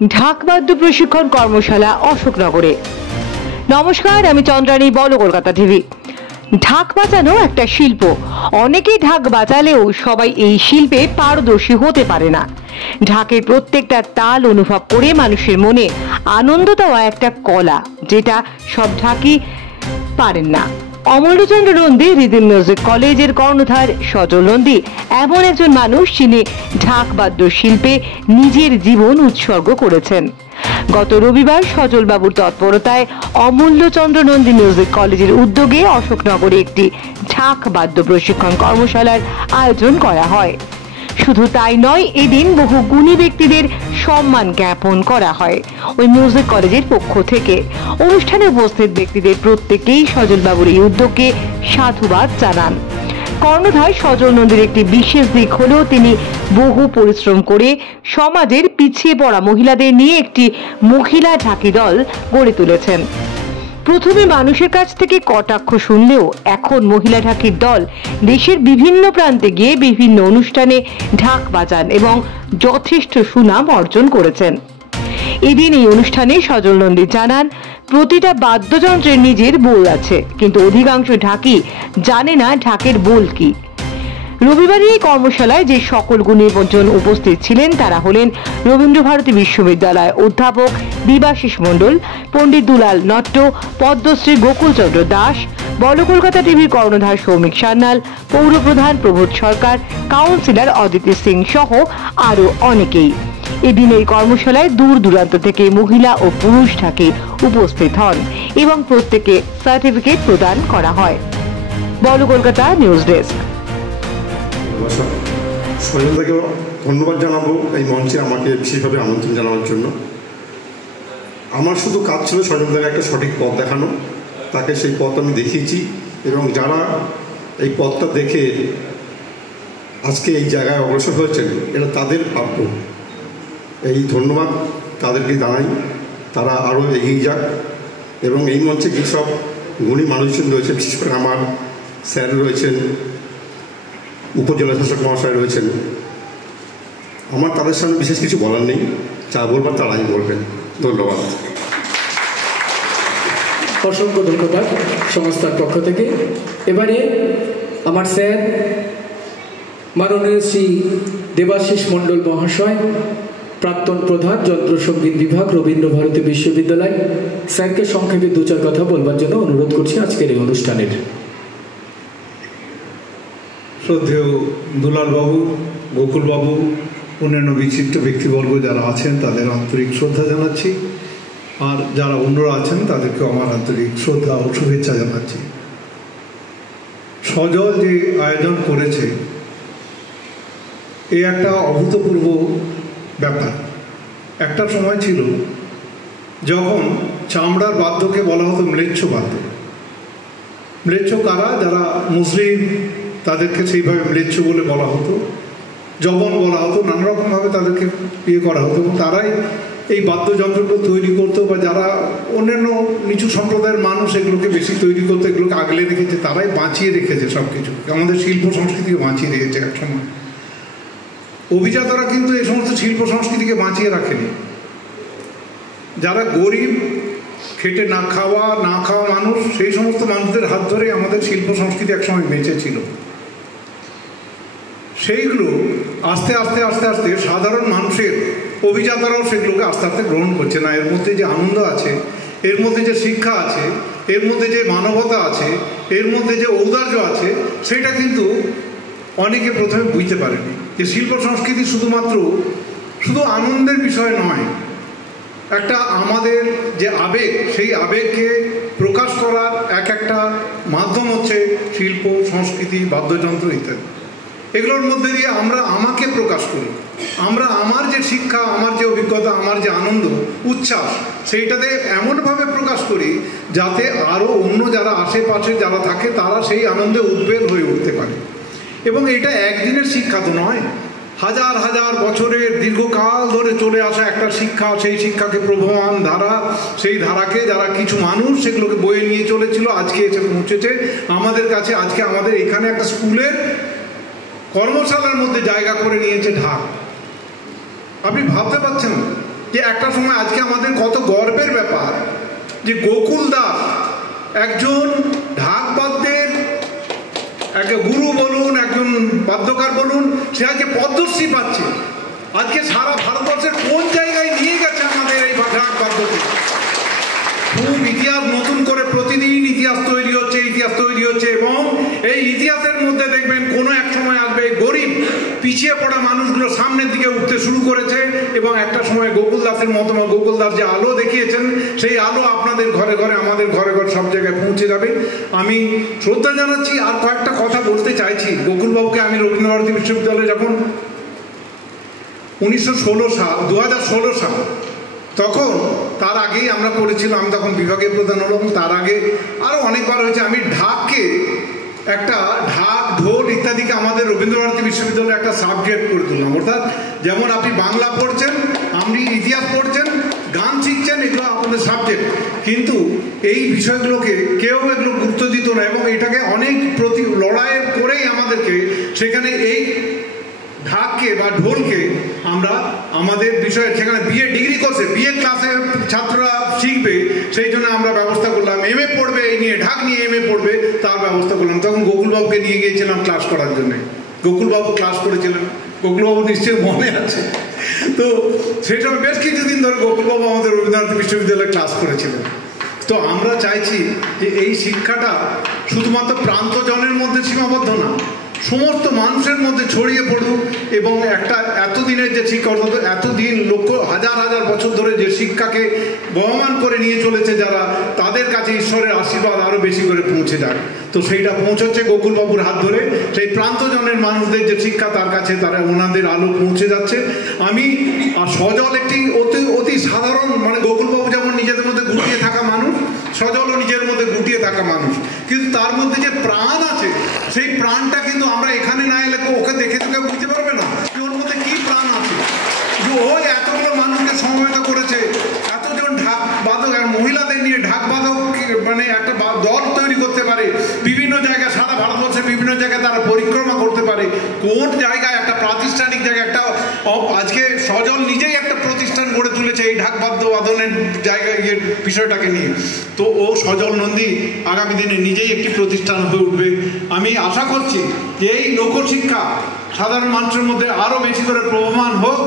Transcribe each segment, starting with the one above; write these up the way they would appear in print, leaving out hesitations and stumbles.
ঢাকবাদ্য প্রশিক্ষণ কর্মশালা অশোকনগরে। নমস্কার, আমি চন্দ্রানী, বলো কলকাতা টিভি। ঢাক বাজানো একটা শিল্প। অনেকেই ঢাক বাজালেও সবাই এই শিল্পে পারদর্শী হতে পারে না। ঢাকের প্রত্যেকটা তাল অনুভব করে মানুষের মনে আনন্দ দেওয়া একটা কলা, যেটা সব ঢাকি পারেন না। অমূল্যচন্দ্র নন্দী রিদিম মিউজিক কলেজের কর্ণধার সজল নন্দী এমন একজন মানুষ যিনি ঢাক বাদ্য শিল্পে নিজের জীবন উৎসর্গ করেছেন। গত রবিবার সজল বাবুর তৎপরতায় অমূল্যচন্দ্র নন্দী মিউজিক কলেজের উদ্যোগে অশোকনগরে একটি ঢাক বাদ্য প্রশিক্ষণ কর্মশালার আয়োজন করা হয়। শুধু তাই নয়, এদিন বহু গুণী ব্যক্তিদের সম্মান জ্ঞাপন করা হয় ওই মিউজিক কলেজের পক্ষ থেকে। অনুষ্ঠানে উপস্থিত ব্যক্তিদের প্রত্যেকেই সজল বাবুর এই উদ্যোগকে সাধুবাদ জানান। কর্ণধার সজল নন্দীর একটি বিশেষ দিক হলো তিনি বহু পরিশ্রম করে সমাজের পিছিয়ে পড়া মহিলাদের নিয়ে একটি মহিলা ঢাকি দল গড়ে তুলেছেন। প্রথমে মানুষের কাছ থেকে কটাক্ষ শুনলেও এখন মহিলা ঢাকির দল দেশের বিভিন্ন প্রান্তে গিয়ে বিভিন্ন অনুষ্ঠানে ঢাক বাজান এবং যথেষ্ট সুনাম অর্জন করেছেন। এদিন এই অনুষ্ঠানে সজল নন্দী জানান, প্রতিটা বাদ্যযন্ত্রের নিজের বোল আছে, কিন্তু অধিকাংশ ঢাকি জানে না ঢাকের বোল কি। রবিবারের এই কর্মশালায় যে সকল গুণীজন উপস্থিত ছিলেন তারা হলেন রবীন্দ্রভারতী বিশ্ববিদ্যালয় অধ্যাপক দেবাশিস মণ্ডল, পণ্ডিত দুলাল নট্ট, পদ্মশ্রী গোকুলচন্দ্র দাস, বলো কলকাতা টিভির কর্ণধার সৌমিক সান্যাল, পৌরপ্রধান প্রবোধ সরকার, কাউন্সিলর অদিতি সিং সহ আরো অনেকেই। এদিন এই কর্মশালায় দূর দূরান্ত থেকে মহিলা ও পুরুষ ঢাকি উপস্থিত হন এবং প্রত্যেকে সার্টিফিকেট প্রদান করা হয়। বলো কলকাতা নিউজ ডেস্ক। সজলদাকে ধন্যবাদ জানাবো এই মঞ্চে আমাকে বিশেষভাবে আমন্ত্রণ জানানোর জন্য। আমার শুধু কাজ ছিল সজলদাকে একটা সঠিক পথ দেখানো, তাকে সেই পথ আমি দেখিয়েছি এবং যারা এই পথটা দেখে আজকে এই জায়গায় অগ্রসর হয়েছেন এটা তাদের প্রাপ্য। এই ধন্যবাদ তাদেরকে জানাই, তারা আরও এগিয়ে যাক এবং এই মঞ্চে যেসব গুণী মানুষজন রয়েছে, বিশেষ করে আমার স্যার রয়েছেন, উপজেলা শাসক মহাশয় রয়েছেন, আমার তাদের সামনে বিশেষ কিছু বলার নেই, যা বলবার তারাই বলবেন। ধন্যবাদ। অসংখ্য ধন্যবাদ সংস্থার পক্ষ থেকে। এবারে আমার স্যার মাননীয় শ্রী দেবাশিস মণ্ডল মহাশয়, প্রাক্তন প্রধান যন্ত্রসঙ্গীত বিভাগ রবীন্দ্রভারতী বিশ্ববিদ্যালয়, স্যারকে সংক্ষেপে দু চার কথা বলবার জন্য অনুরোধ করছি আজকের এই অনুষ্ঠানের। শ্রদ্ধেয় দুলালবাবু, গোকুলবাবু, অন্যান্য বিচিত্র ব্যক্তিবর্গ যারা আছেন তাদের আন্তরিক শ্রদ্ধা জানাচ্ছি, আর যারা অন্যরা আছেন তাদেরকে আমার আন্তরিক শ্রদ্ধা ও শুভেচ্ছা জানাচ্ছি। সজল যে আয়োজন করেছে এ একটা অভূতপূর্ব ব্যাপার। একটা সময় ছিল যখন চামড়ার বাদ্যকে বলা হতো ম্লেচ্ছ বাদ্য। ম্লেচ্ছ কারা? যারা মুসলিম, তাদেরকে সেইভাবে ম্লেচ্ছ বলে বলা হতো, জবন বলা হতো, নানা রকমভাবে তাদেরকে ইয়ে করা হতো। তারাই এই বাদ্যযন্ত্রগুলো তৈরি করতো, বা যারা অন্যান্য নিচু সম্প্রদায়ের মানুষ এগুলোকে বেশি তৈরি করতো, এগুলোকে আগলে রেখেছে, তারাই বাঁচিয়ে রেখেছে সব কিছু। আমাদের শিল্প সংস্কৃতিকে বাঁচিয়ে রেখেছে এক সময়। অভিজাতরা কিন্তু এই সমস্ত শিল্প সংস্কৃতিকে বাঁচিয়ে রাখেনি। যারা গরিব, খেটে না খাওয়া মানুষ, সেই সমস্ত মানুষদের হাত ধরে আমাদের শিল্প সংস্কৃতি একসময় বেঁচে ছিল। সেইগুলো আস্তে আস্তে আস্তে আস্তে সাধারণ মানুষের, অভিজাতরাও সেগুলোকে আস্তে আস্তে গ্রহণ করছে না। এর মধ্যে যে আনন্দ আছে, এর মধ্যে যে শিক্ষা আছে, এর মধ্যে যে মানবতা আছে, এর মধ্যে যে ঔদার্য আছে, সেটা কিন্তু অনেকে প্রথমে বুঝতে পারেনি যে শিল্প সংস্কৃতি শুধু আনন্দের বিষয় নয়, একটা আমাদের যে আবেগ, সেই আবেগকে প্রকাশ করার একটা মাধ্যম হচ্ছে শিল্প সংস্কৃতি, বাদ্যযন্ত্র ইত্যাদি। এগুলোর মধ্যে দিয়ে আমরা আমাকে প্রকাশ করি, আমরা আমার যে শিক্ষা, আমার যে অভিজ্ঞতা, আমার যে আনন্দ উচ্ছ্বাস, সেইটাতে এমনভাবে প্রকাশ করি যাতে আরও অন্য যারা আশেপাশে যারা থাকে তারা সেই আনন্দে উদ্বেল হয়ে উঠতে পারে। এবং এটা একদিনের শিক্ষা তো নয়, হাজার হাজার বছরের দীর্ঘকাল ধরে চলে আসা একটা শিক্ষা। সেই শিক্ষাকে প্রবহমান ধারা, সেই ধারাকে যারা কিছু মানুষ সেগুলোকে বয়ে নিয়ে চলেছিল, আজকে এসে পৌঁছেছে আমাদের কাছে। আজকে আমাদের এখানে একটা স্কুলের কর্মশালার মধ্যে জায়গা করে নিয়েছে ঢাক। আপনি ভাবতে পারছেন যে একটা সময় আজকে আমাদের কত গর্বের ব্যাপার যে গোকুল দাস একজন ঢাকবাদ্যের একটা গুরু বলুন, একজন বাদ্যকার বলুন, সে আজকে পদ্মশ্রী পাচ্ছে। আজকে সারা ভারতবর্ষের কোন জায়গায় নিয়ে গেছে আমাদের এই ঢাক বাদ্যকে। খুব ইতিহাস নতুন করে প্রতিদিন ইতিহাস তৈরি হচ্ছে এবং এই ইতিহাসের মধ্যে দেখবেন কোনো এক সময় আসবে গরিব পিছিয়ে পড়া মানুষগুলো সামনের দিকে উঠতে শুরু করেছে এবং একটা সময় গোকুল দাসের মতো গোকুল দাস যে আলো দেখিয়েছেন সেই আলো আপনাদের ঘরে ঘরে, আমাদের ঘরে ঘরে সব জায়গায় পৌঁছে যাবে। আমি শ্রদ্ধা জানাচ্ছি। আর কয়েকটা কথা বলতে চাইছি। গোকুলবাবুকে আমি রবীন্দ্রভারতী বিশ্ববিদ্যালয়ে যখন 2016 সাল তখন, তার আগেই আমরা করেছিলাম, আমি তখন বিভাগীয় প্রধান হলাম, তার আগে আরও অনেকবার হয়েছে। আমি ঢাককে একটা ঢাক ঢোল ইত্যাদিকে আমাদের রবীন্দ্রভারতী বিশ্ববিদ্যালয়ে একটা সাবজেক্ট করে তুললাম। অর্থাৎ যেমন আপনি বাংলা পড়ছেন, আপনি ইতিহাস পড়ছেন, গান শিখছেন, এগুলো আমাদের সাবজেক্ট, কিন্তু এই বিষয়গুলোকে কেউ এগুলো গুরুত্ব দিত না এবং এটাকে অনেক লড়াই করেই আমাদেরকে সেখানে এই ঢাককে বা ঢোলকে আমরা আমাদের বিষয়ে সেখানে বিএ ডিগ্রি কোর্সে বিএ ক্লাসে ছাত্ররা শিখবে সেই জন্য আমরা ব্যবস্থা করলাম। এমএ পড়বে এই নিয়ে, ঢাক নিয়ে এমএ পড়বে তার ব্যবস্থা করলাম। তখন গোকুলবাবুকে নিয়ে গিয়েছিলাম ক্লাস করার জন্য। গোকুলবাবু ক্লাস করেছিলেন, গোকুলবাবু নিশ্চয়ই মনে আছে। তো সেই সময় বেশ কিছুদিন ধরে গোকুলবাবু আমাদের রবীন্দ্রনাথ বিশ্ববিদ্যালয়ে ক্লাস করেছিলেন। তো আমরা চাইছি যে এই শিক্ষাটা শুধুমাত্র প্রান্তজনের মধ্যে সীমাবদ্ধ না, সমস্ত মানুষের মধ্যে ছড়িয়ে পড়ুক এবং একটা এতদিনের যে শিক্ষা, এতদিন লক্ষ হাজার হাজার বছর ধরে যে শিক্ষাকে বহমান করে নিয়ে চলেছে যারা, তাদের কাছে ঈশ্বরের আশীর্বাদ আরও বেশি করে পৌঁছে যায়। তো সেইটা পৌঁছচ্ছে গোকুলবাবুর হাত ধরে, সেই প্রান্তজনের মানুষদের যে শিক্ষা তার কাছে তারা ওনাদের আলো পৌঁছে যাচ্ছে। আমি আর সজল একটি অতি সাধারণ, মানে গোকুলবাবু যেমন নিজেদের মধ্যে গুটিয়ে থাকা মানুষ, সজলও নিজের মধ্যে গুটিয়ে থাকা মানুষ, কিন্তু তার মধ্যে যে প্রাণ আছে সেই প্রাণটা কিন্তু আমরা এখানে না এলে ওকে দেখে তো কেউ বুঝতে পারবে না যে ওর মধ্যে কী প্রাণ আছে। যে ওই এতগুলো মানুষকে সমবেত করেছে, এতজন ঢাক বাদক আর মহিলাদের নিয়ে ঢাক বাদক মানে একটা দল তৈরি করতে পারে, বিভিন্ন জায়গায় সারা ভারতবর্ষের বিভিন্ন জায়গায় তারা পরিক্রমা করতে পারে। কোন জায়গায় একটা প্রাতিষ্ঠানিক জায়গায় একটা আজকে সজল নিজেই একটা প্রতিষ্ঠান গড়ে তুলেছে এই ঢাক বাদনের জায়গায় বিষয়টাকে নিয়ে। তো ও সজল নন্দী আগামী দিনে নিজেই একটি প্রতিষ্ঠান হয়ে উঠবে। আমি আশা করছি যে এই লোকশিক্ষা সাধারণ মানুষের মধ্যে আরও বেশি করে প্রবহমান হোক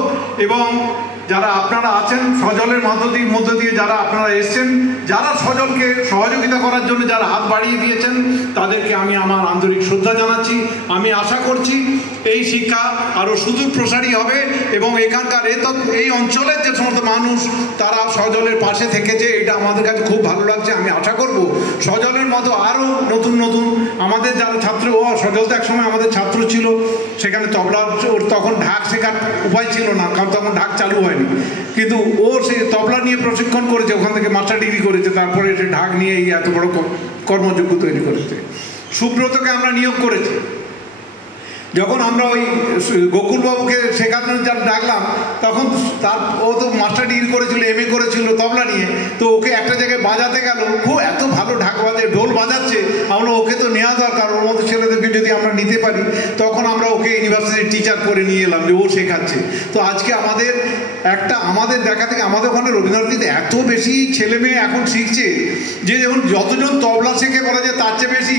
এবং যারা আপনারা আছেন সজলের মধ্য দিয়ে যারা আপনারা এসছেন, যারা সজলকে সহযোগিতা করার জন্য যারা হাত বাড়িয়ে দিয়েছেন, তাদেরকে আমি আমার আন্তরিক শ্রদ্ধা জানাচ্ছি। আমি আশা করছি এই শিক্ষা আরও সুদূর প্রসারী হবে এবং এখানকার এই অঞ্চলের যে সমস্ত মানুষ তারা সজলের পাশে থেকেছে, এটা আমাদের কাছে খুব ভালো লাগছে। আমি আশা করব সজলের মতো আরও নতুন নতুন আমাদের যারা ছাত্র, সজল তো একসময় আমাদের ছাত্র ছিল, সেখানে তবলা, তখন ঢাক শেখার উপায় ছিল না কারণ তখন ঢাক চালু হয়নি, কিন্তু ও সেই তবলা নিয়ে প্রশিক্ষণ করেছে, ওখান থেকে মাস্টার ডিগ্রি করেছে, তারপরে সে ঢাক নিয়ে এই এত বড় কর্মযোগ্য তৈরি করেছে। সুব্রতকে আমরা নিয়োগ করেছি। যখন আমরা ওই গোকুলবাবুকে শেখানোর জন্য ডাকলাম তখন ও তো মাস্টার ডিগ্রি করেছিল, এমএ করেছিল তবলা নিয়ে, তো ওকে একটা জায়গায় বাজাতে গেল, খুব এত ভালো ঢাক বাজে, ঢোল বাজাচ্ছে, আমরা ওকে তো নেওয়া দরকার, ওর মতো ছেলেদেরকে যদি আমরা নিতে পারি, তখন আমরা ওকে ইউনিভার্সিটির টিচার করে নিয়ে এলাম যে ও শেখাচ্ছে। তো আজকে আমাদের দেখা থেকে আমাদের ওখানে রবীন্দ্রনাথীতে এত বেশি ছেলে মেয়ে এখন শিখছে যে যতজন তবলা শেখে বলা যায় তার চেয়ে বেশি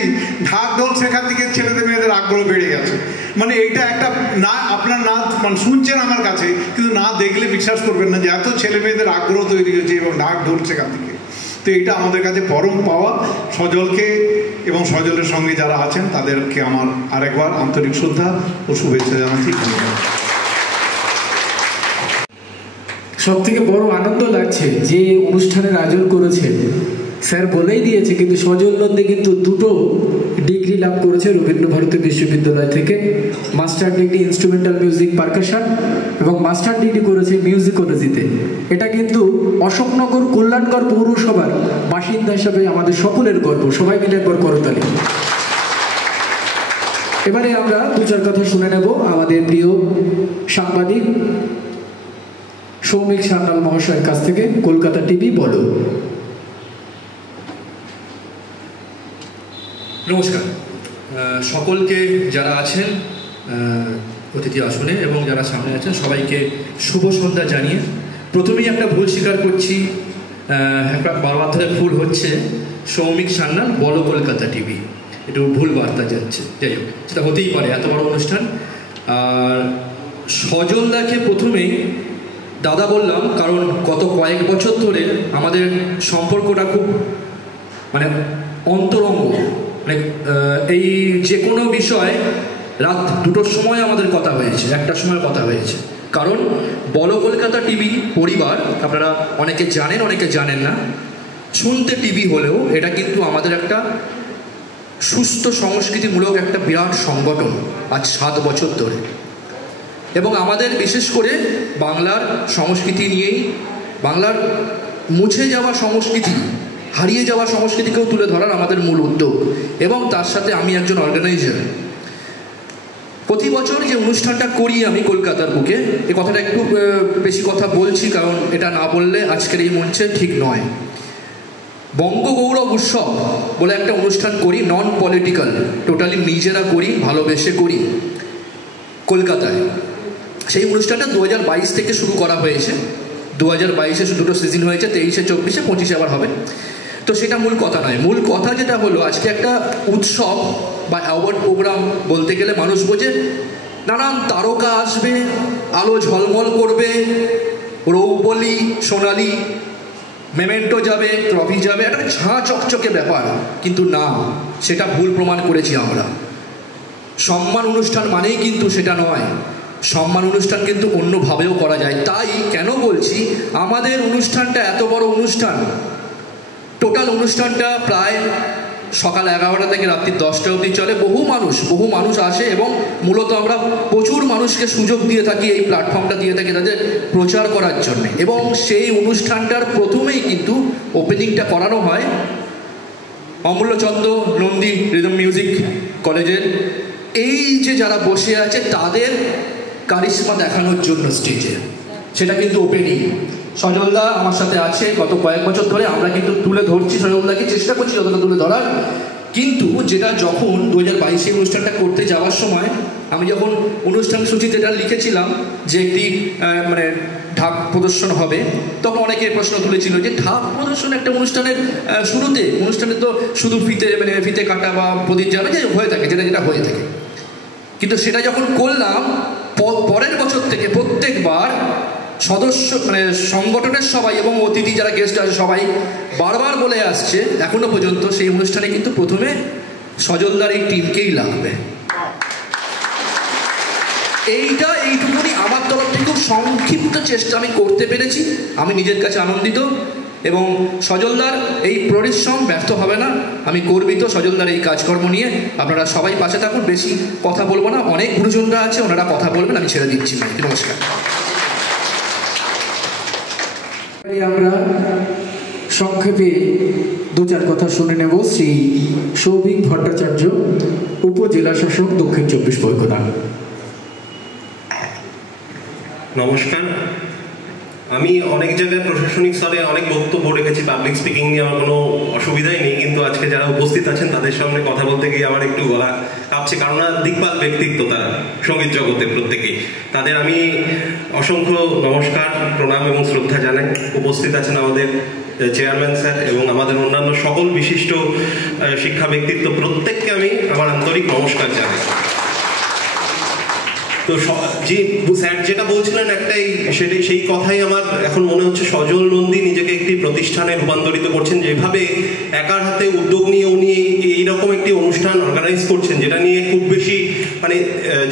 ঢাক ঢোল শেখার দিকে ছেলেদের মেয়েদের আগ্রহ বেড়ে গেছে। মানে এইটা একটা না, আপনার না মানে শুনছেন আমার কাছে, কিন্তু না দেখলে বিশ্বাস করবেন না যে এত ছেলে মেয়েদের আগ্রহ তৈরি হয়েছে এবং ঢাক ঢোল শেখার দিকে। তো এটা আমাদের কাছে পরম পাওয়া। সজলকে এবং সজলের সঙ্গে যারা আছেন তাদেরকে আমার আরেকবার আন্তরিক শ্রদ্ধা ও শুভেচ্ছা জানাচ্ছি। সব থেকে বড় আনন্দ লাগছে যে অনুষ্ঠানের আয়োজন করেছে, স্যার বলেই দিয়েছে, কিন্তু সজল নন্দী কিন্তু 2টো ডিগ্রি লাভ করেছে রবীন্দ্রভারতী বিশ্ববিদ্যালয় থেকে, master degree instrumental music percussion এবং মাস্টার ডিগ্রি করেছে মিউজিকোলজিতে। এটা কিন্তু অশোকনগর কল্যাণগড় পৌরসভার বাসিন্দা হিসাবে আমাদের সকলের গর্ব। সবাই মিলে একবার করতালি। এবারে আমরা 2-4 কথা শুনে নেব আমাদের প্রিয় সাংবাদিক সৌমিক সান্যাল মহাশয়ের কাছ থেকে। কলকাতা টিভি বলো। নমস্কার সকলকে, যারা আছেন অতিথি আসনে এবং যারা সামনে আছেন সবাইকে শুভ সন্ধ্যা জানিয়ে প্রথমেই একটা ভুল স্বীকার করছি, একটা বারবার ধরে ভুল হচ্ছে। সৌমিক সান্যাল, বলো কলকাতা টিভি, একটু ভুল বার্তা যাচ্ছে। যাই হোক, সেটা হতেই পারে, এত বড় অনুষ্ঠান। আর সজলদাকে প্রথমেই দাদা বললাম, কারণ গত কয়েক বছর ধরে আমাদের সম্পর্কটা খুব মানে অন্তরঙ্গ। মানে এই যে কোনো বিষয় রাত 2টোর সময় আমাদের কথা হয়েছে, 1টার সময় কথা হয়েছে। কারণ বলো কলকাতা টিভি পরিবার, আপনারা অনেকে জানেন, অনেকে জানেন না। শুনতে টিভি হলেও এটা কিন্তু আমাদের একটা সুস্থ সংস্কৃতিমূলক একটা বিরাট সংগঠন, আজ 7 বছর ধরে। এবং আমাদের বিশেষ করে বাংলার সংস্কৃতি নিয়েই, বাংলার মুছে যাওয়া সংস্কৃতি, হারিয়ে যাওয়া সংস্কৃতিকেও তুলে ধরার আমাদের মূল উদ্যোগ। এবং তার সাথে আমি একজন অর্গানাইজার। প্রতি বছর যে অনুষ্ঠানটা করি আমি কলকাতার বুকে, এই কথাটা একটু বেশি কথা বলছি, কারণ এটা না বললে আজকের এই মঞ্চে ঠিক নয়। বঙ্গগৌরব উৎসব বলে একটা অনুষ্ঠান করি, নন পলিটিক্যাল, টোটালি নিজেরা করি, ভালোবেসে করি কলকাতায়। সেই অনুষ্ঠানটা 2022 থেকে শুরু করা হয়েছে। 2022-এ 2টো সিজন হয়েছে, 23-এ, 24-এ, 25-এ আবার হবে। তো সেটা মূল কথা নয়। মূল কথা যেটা হলো, আজকে একটা উৎসব বা অ্যাওয়ার্ড প্রোগ্রাম বলতে গেলে মানুষ বোঝে নানান তারকা আসবে, আলো ঝলমল করবে, রৌবলি সোনালি মেমেন্টো যাবে, ট্রফি যাবে, একটা ঝাঁ চকচকে ব্যাপার। কিন্তু না, সেটা ভুল প্রমাণ করেছি আমরা। সম্মান অনুষ্ঠান মানেই কিন্তু সেটা নয়। সম্মান অনুষ্ঠান কিন্তু অন্যভাবেও করা যায়। তাই কেন বলছি, আমাদের অনুষ্ঠানটা এত বড় অনুষ্ঠান, টোটাল অনুষ্ঠানটা প্রায় সকাল 11টা থেকে রাত্রি 10টা অবধি চলে। বহু মানুষ আসে এবং মূলত আমরা প্রচুর মানুষকে সুযোগ দিয়ে থাকি, এই প্ল্যাটফর্মটা দিয়ে থাকি তাদের প্রচার করার জন্য। এবং সেই অনুষ্ঠানটার প্রথমেই কিন্তু ওপেনিংটা করানো হয় অমূল্যচন্দ্র নন্দী রিদম মিউজিক কলেজের এই যে যারা বসে আছে তাদের কারিশমা দেখানোর জন্য স্টেজে। সেটা কিন্তু ওপেনিং। সজলদা আমার সাথে আছে গত কয়েক বছর ধরে, আমরা কিন্তু তুলে ধরছি সজলদাকে, চেষ্টা করছি যতটা তুলে ধরার। কিন্তু যেটা যখন 2022-এ অনুষ্ঠানটা করতে যাওয়ার সময় আমি যখন অনুষ্ঠান সূচিতে এটা লিখেছিলাম যে একটি মানে ঢাক প্রদর্শন হবে, তখন অনেকে প্রশ্ন তুলেছিল যে ঢাক প্রদর্শন একটা অনুষ্ঠানের শুরুতে, অনুষ্ঠানে তো শুধু ফিতে কাটা বা প্রদীপ জ্বালা যে হয়ে থাকে, যেটা হয়ে থাকে। কিন্তু সেটা যখন করলাম, পরের বছর থেকে প্রত্যেকবার সদস্য মানে সংগঠনের সবাই এবং অতিথি যারা গেস্ট আছে সবাই বারবার বলে আসছে এখনো পর্যন্ত, সেই অনুষ্ঠানে কিন্তু প্রথমে সজলদার এই টিমকেই লাগবে। এইটুকুনি আমার তরফ থেকে খুব সংক্ষিপ্ত চেষ্টা আমি করতে পেরেছি। আমি নিজের কাছে আনন্দিত এবং সজলদার এই পরিশ্রম ব্যর্থ হবে না। আমি গর্বিত সজলদার এই কাজকর্ম নিয়ে। আপনারা সবাই পাশে থাকুন। বেশি কথা বলবো না, অনেক গুরুজনরা আছে, ওনারা কথা বলবেন, আমি ছেড়ে দিচ্ছি। নমস্কার। আমরা সংক্ষেপে 2-4 কথা শুনে নেব। শ্রী সৌভিক ভট্টাচার্য, উপজেলা শাসক, দক্ষিণ 24 পরগনা। নমস্কার। আমি অনেক জায়গায় প্রশাসনিক স্তরে অনেক বক্তব্য রেখেছি, পাবলিক স্পিকিং নিয়ে আমার কোনো অসুবিধাই নেই। কিন্তু আজকে যারা উপস্থিত আছেন তাদের সামনে কথা বলতে গিয়ে আমার একটু গলা কাঁপছে, কারণ দিকপাল ব্যক্তিত্ব তারা সঙ্গীত জগতে প্রত্যেকেই। তাদের আমি অসংখ্য নমস্কার, প্রণাম এবং শ্রদ্ধা জানাই। উপস্থিত আছেন আমাদের চেয়ারম্যান স্যার এবং আমাদের অন্যান্য সকল বিশিষ্ট শিক্ষা ব্যক্তিত্ব, প্রত্যেককে আমি আমার আন্তরিক নমস্কার জানাই। তো যে স্যার যেটা বলছিলেন একটাই, সেই কথাই আমার এখন মনে হচ্ছে। সজল নন্দী নিজেকে একটি প্রতিষ্ঠানে রূপান্তরিত করছেন, যেভাবে একার হাতে উদ্যোগ নিয়ে উনি এইরকম একটি অনুষ্ঠান অর্গানাইজ করছেন, যেটা নিয়ে খুব বেশি মানে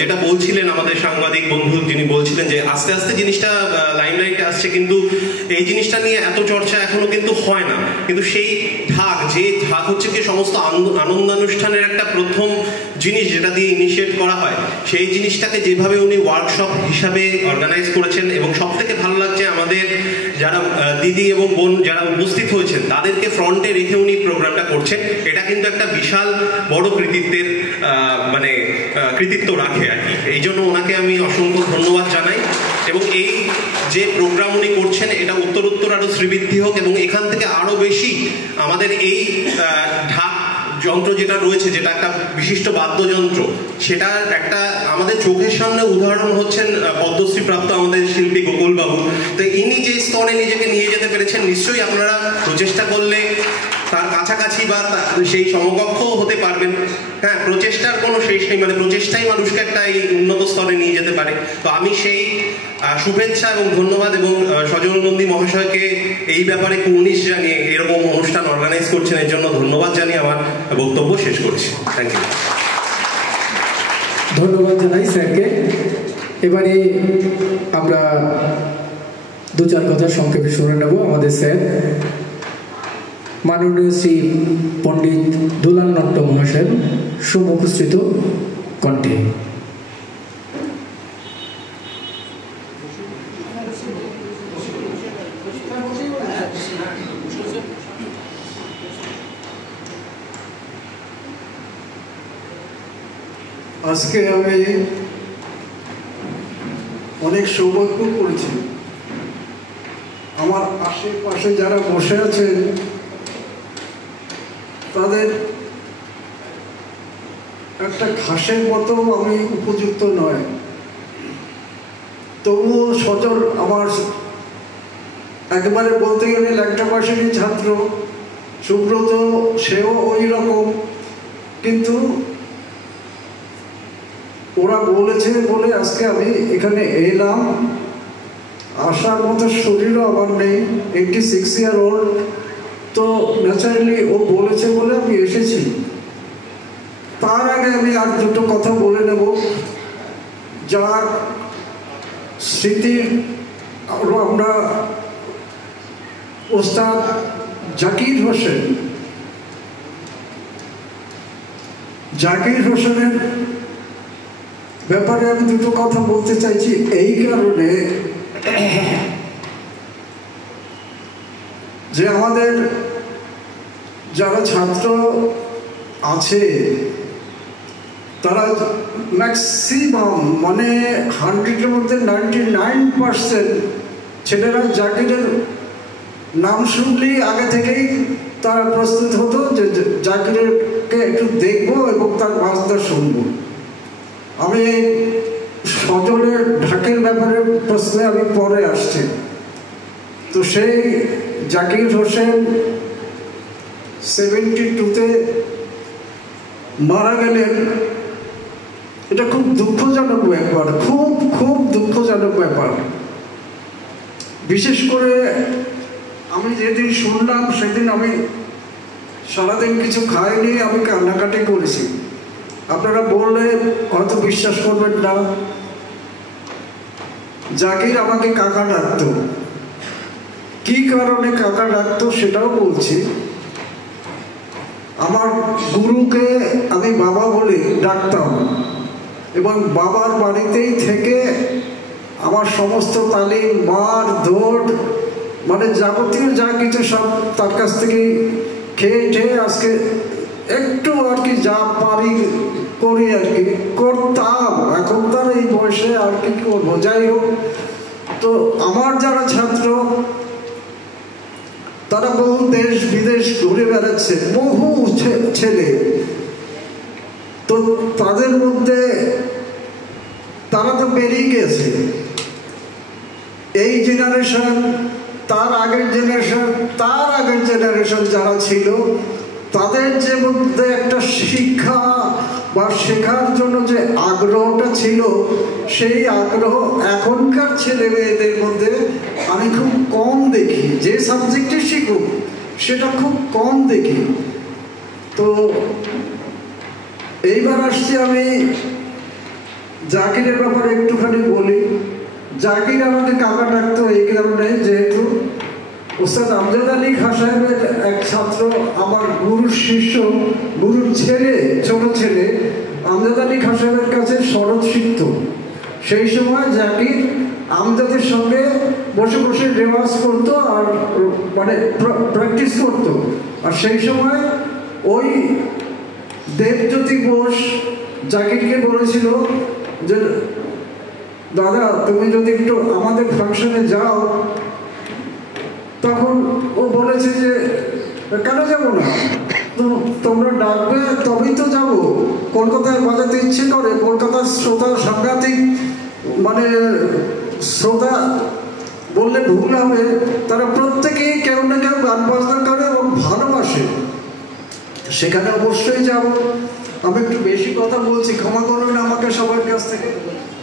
যেটা বলছিলেন আমাদের সাংবাদিক বন্ধু যিনি বলছিলেন যে আস্তে আস্তে জিনিসটা লাইমলাইটে আসছে, কিন্তু এই জিনিসটা নিয়ে এত চর্চা এখনো কিন্তু হয় না। কিন্তু সেই ঢাক, যে ঢাক হচ্ছে কি সমস্ত আনন্দানুষ্ঠানের একটা প্রথম জিনিস যেটা দিয়ে ইনিশিয়েট করা হয়, সেই জিনিসটাকে যেভাবে উনি ওয়ার্কশপ হিসাবে অর্গানাইজ করেছেন। এবং সব থেকে ভালো লাগছে আমাদের যারা দিদি এবং বোন যারা উপস্থিত হয়েছেন তাদেরকে ফ্রন্টে রেখে উনি প্রোগ্রামটা করছেন। এটা কিন্তু একটা বিশাল বড় কৃতিত্ব রাখে আর কি। এই জন্য ওনাকে আমি অসংখ্য ধন্যবাদ জানাই। এবং এই যে প্রোগ্রাম উনি করছেন এটা উত্তরোত্তর আরও শ্রীবৃদ্ধি হোক এবং এখান থেকে আরও বেশি আমাদের এই ঢাক যন্ত্র যেটা রয়েছে, যেটা একটা বিশিষ্ট বাদ্যযন্ত্র, সেটার একটা আমাদের চোখের সামনে উদাহরণ হচ্ছেন পদ্মশ্রী প্রাপ্ত আমাদের শিল্পী গোকুলবাবু। তো ইনি যে স্তরে নিজেকে নিয়ে যেতে পেরেছেন, নিশ্চয়ই আপনারা প্রচেষ্টা করলে তার কাছাকাছি বা সেই সমকক্ষ হতে পারবেন। হ্যাঁ, প্রচেষ্টার কোনো শেষ নেই, মানে প্রচেষ্টাই মানুষকে একটা এই উন্নত স্তরে নিয়ে যেতে পারে। তো আমি সেই শুভেচ্ছা এবং ধন্যবাদ এবং সজল নন্দী মহাশয়কে এই ব্যাপারে কুর্নিশ জানিয়ে এরকম অনুষ্ঠান অর্গানাইজ করছেন, এর জন্য ধন্যবাদ জানিয়ে আমার বক্তব্য শেষ করছি। Thank you. ধন্যবাদ জানাই স্যারকে। এবারে আমরা দু চার কথা সংক্ষেপে শুনে নেব আমাদের স্যার মাননীয় শ্রী পণ্ডিত দুলাল নট্ট মহাশয় সুমুখস্থিত কণ্ঠে। আজকে আমি অনেক সৌভাগ্য করেছি। আমার আশেপাশে যারা বসে আছেন তাদের একটা ঘাসের মতো আমি উপযুক্ত নয়, তবুও সজল আমার একেবারে বলতে গেলে ল্যাংটা পাশেরই ছাত্র, সুব্রত সেও ওই রকম। কিন্তু ওরা বলেছে বলে আজকে আমি এখানে এলাম। আসার মতো শরীরও আমার নেই, 86 ইয়ার ওল্ড, তো ন্যাচারালি ও বলেছে বলে আমি এসেছি। তার আগে আমি আর দুটো কথা বলে নেব, যার স্মৃতির আমরা ওস্তাদ জাকির হোসেনের ব্যাপারে আমি দুটো কথা বলতে চাইছি। এই কারণে যে আমাদের যারা ছাত্র আছে তারা ম্যাক্সিমাম মানে 100-এর মধ্যে 99% ছেলেরা জাকিরের নাম শুনলেই আগে থেকেই তারা প্রস্তুত হতো যে জাকিরকে একটু দেখবো এবং তার বাজনা শুনবো। আমি সজলের ঢাকের ব্যাপারে প্রশ্নে আমি পরে আসছি। তো সেই জাকির হোসেন 72-তে মারা গেলেন। এটা খুব দুঃখজনক ব্যাপার, খুব খুব দুঃখজনক ব্যাপার। বিশেষ করে আমি যেদিন শুনলাম সেদিন আমি সারাদিন কিছু খাইনি, আমি কান্নাকাটি করেছি। আপনারা বললে হয়তো বিশ্বাস করবেন না, জাকির আমাকে কাকা ডাকত। কি কারণে কাকা ডাকত সেটাও বলছি। আমার গুরুকে আমি বাবা বলে ডাকতাম এবং বাবার বাড়িতেই থেকে আমার সমস্ত তালিম, মার ধর, মানে যাবতীয় যা কিছু সব তার কাছ থেকেই খেয়ে ঠেয়ে আজকে একটু আর কি যা পারি করি আর কি করতাম। এখন তার এই বয়সে আর কি করবো, যাই হোক। তো আমার যারা ছাত্র তারা বহু দেশ বিদেশ ঘুরে বেড়াচ্ছে, বহু ছেলে। তো তাদের মধ্যে তারা তো বেরিয়ে গেছে। এই জেনারেশন, তার আগের জেনারেশন, তার আগের জেনারেশন যারা ছিল, তাদের যে মধ্যে একটা শিক্ষা বা শেখার জন্য যে আগ্রহটা ছিল, সেই আগ্রহ এখনকার ছেলে মেয়েদের মধ্যে আমি খুব কম দেখি। যে সাবজেক্টে শিখুক সেটা খুব কম দেখি। তো এইবার আসছি আমি জাকিরের ব্যাপারে একটুখানি বলি। জাকির আমাকে কাকা ডাকতো এই কারণে, যেহেতু ওস্তাদ আমজাদ আলী খাঁ সাহেবের এক ছাত্র, আমার গুরুর শিষ্য, গুরুর ছেলে, ছোট ছেলে আমজাদ আলী খাঁ সাহেবের কাছে শরৎ শিখত। সেই সময় জাকির আমজাদের সঙ্গে বসে বসে রেওয়াজ করতো আর মানে প্র্যাকটিস করতো। আর সেই সময় ওই দেবজ্যোতি বোস জাকিরকে বলেছিল যে দাদা তুমি যদি একটু আমাদের ফাংশনে যাও। তখন ও বলেছে যে কেন যাব না, তোমরা ডাকবে তবেই তো যাব। কলকাতায় বাজাতে ইচ্ছে করে, কলকাতার শ্রোতা সাংঘাতিক, মানে শ্রোতা বললে ভুল হবে, তারা প্রত্যেকেই কেউ না কেউ গান বাজনা করে এবং ভালোবাসে, সেখানে অবশ্যই যাব। আমি একটু বেশি কথা বলছি, ক্ষমা করুন আমাকে সবার কাছ থেকে,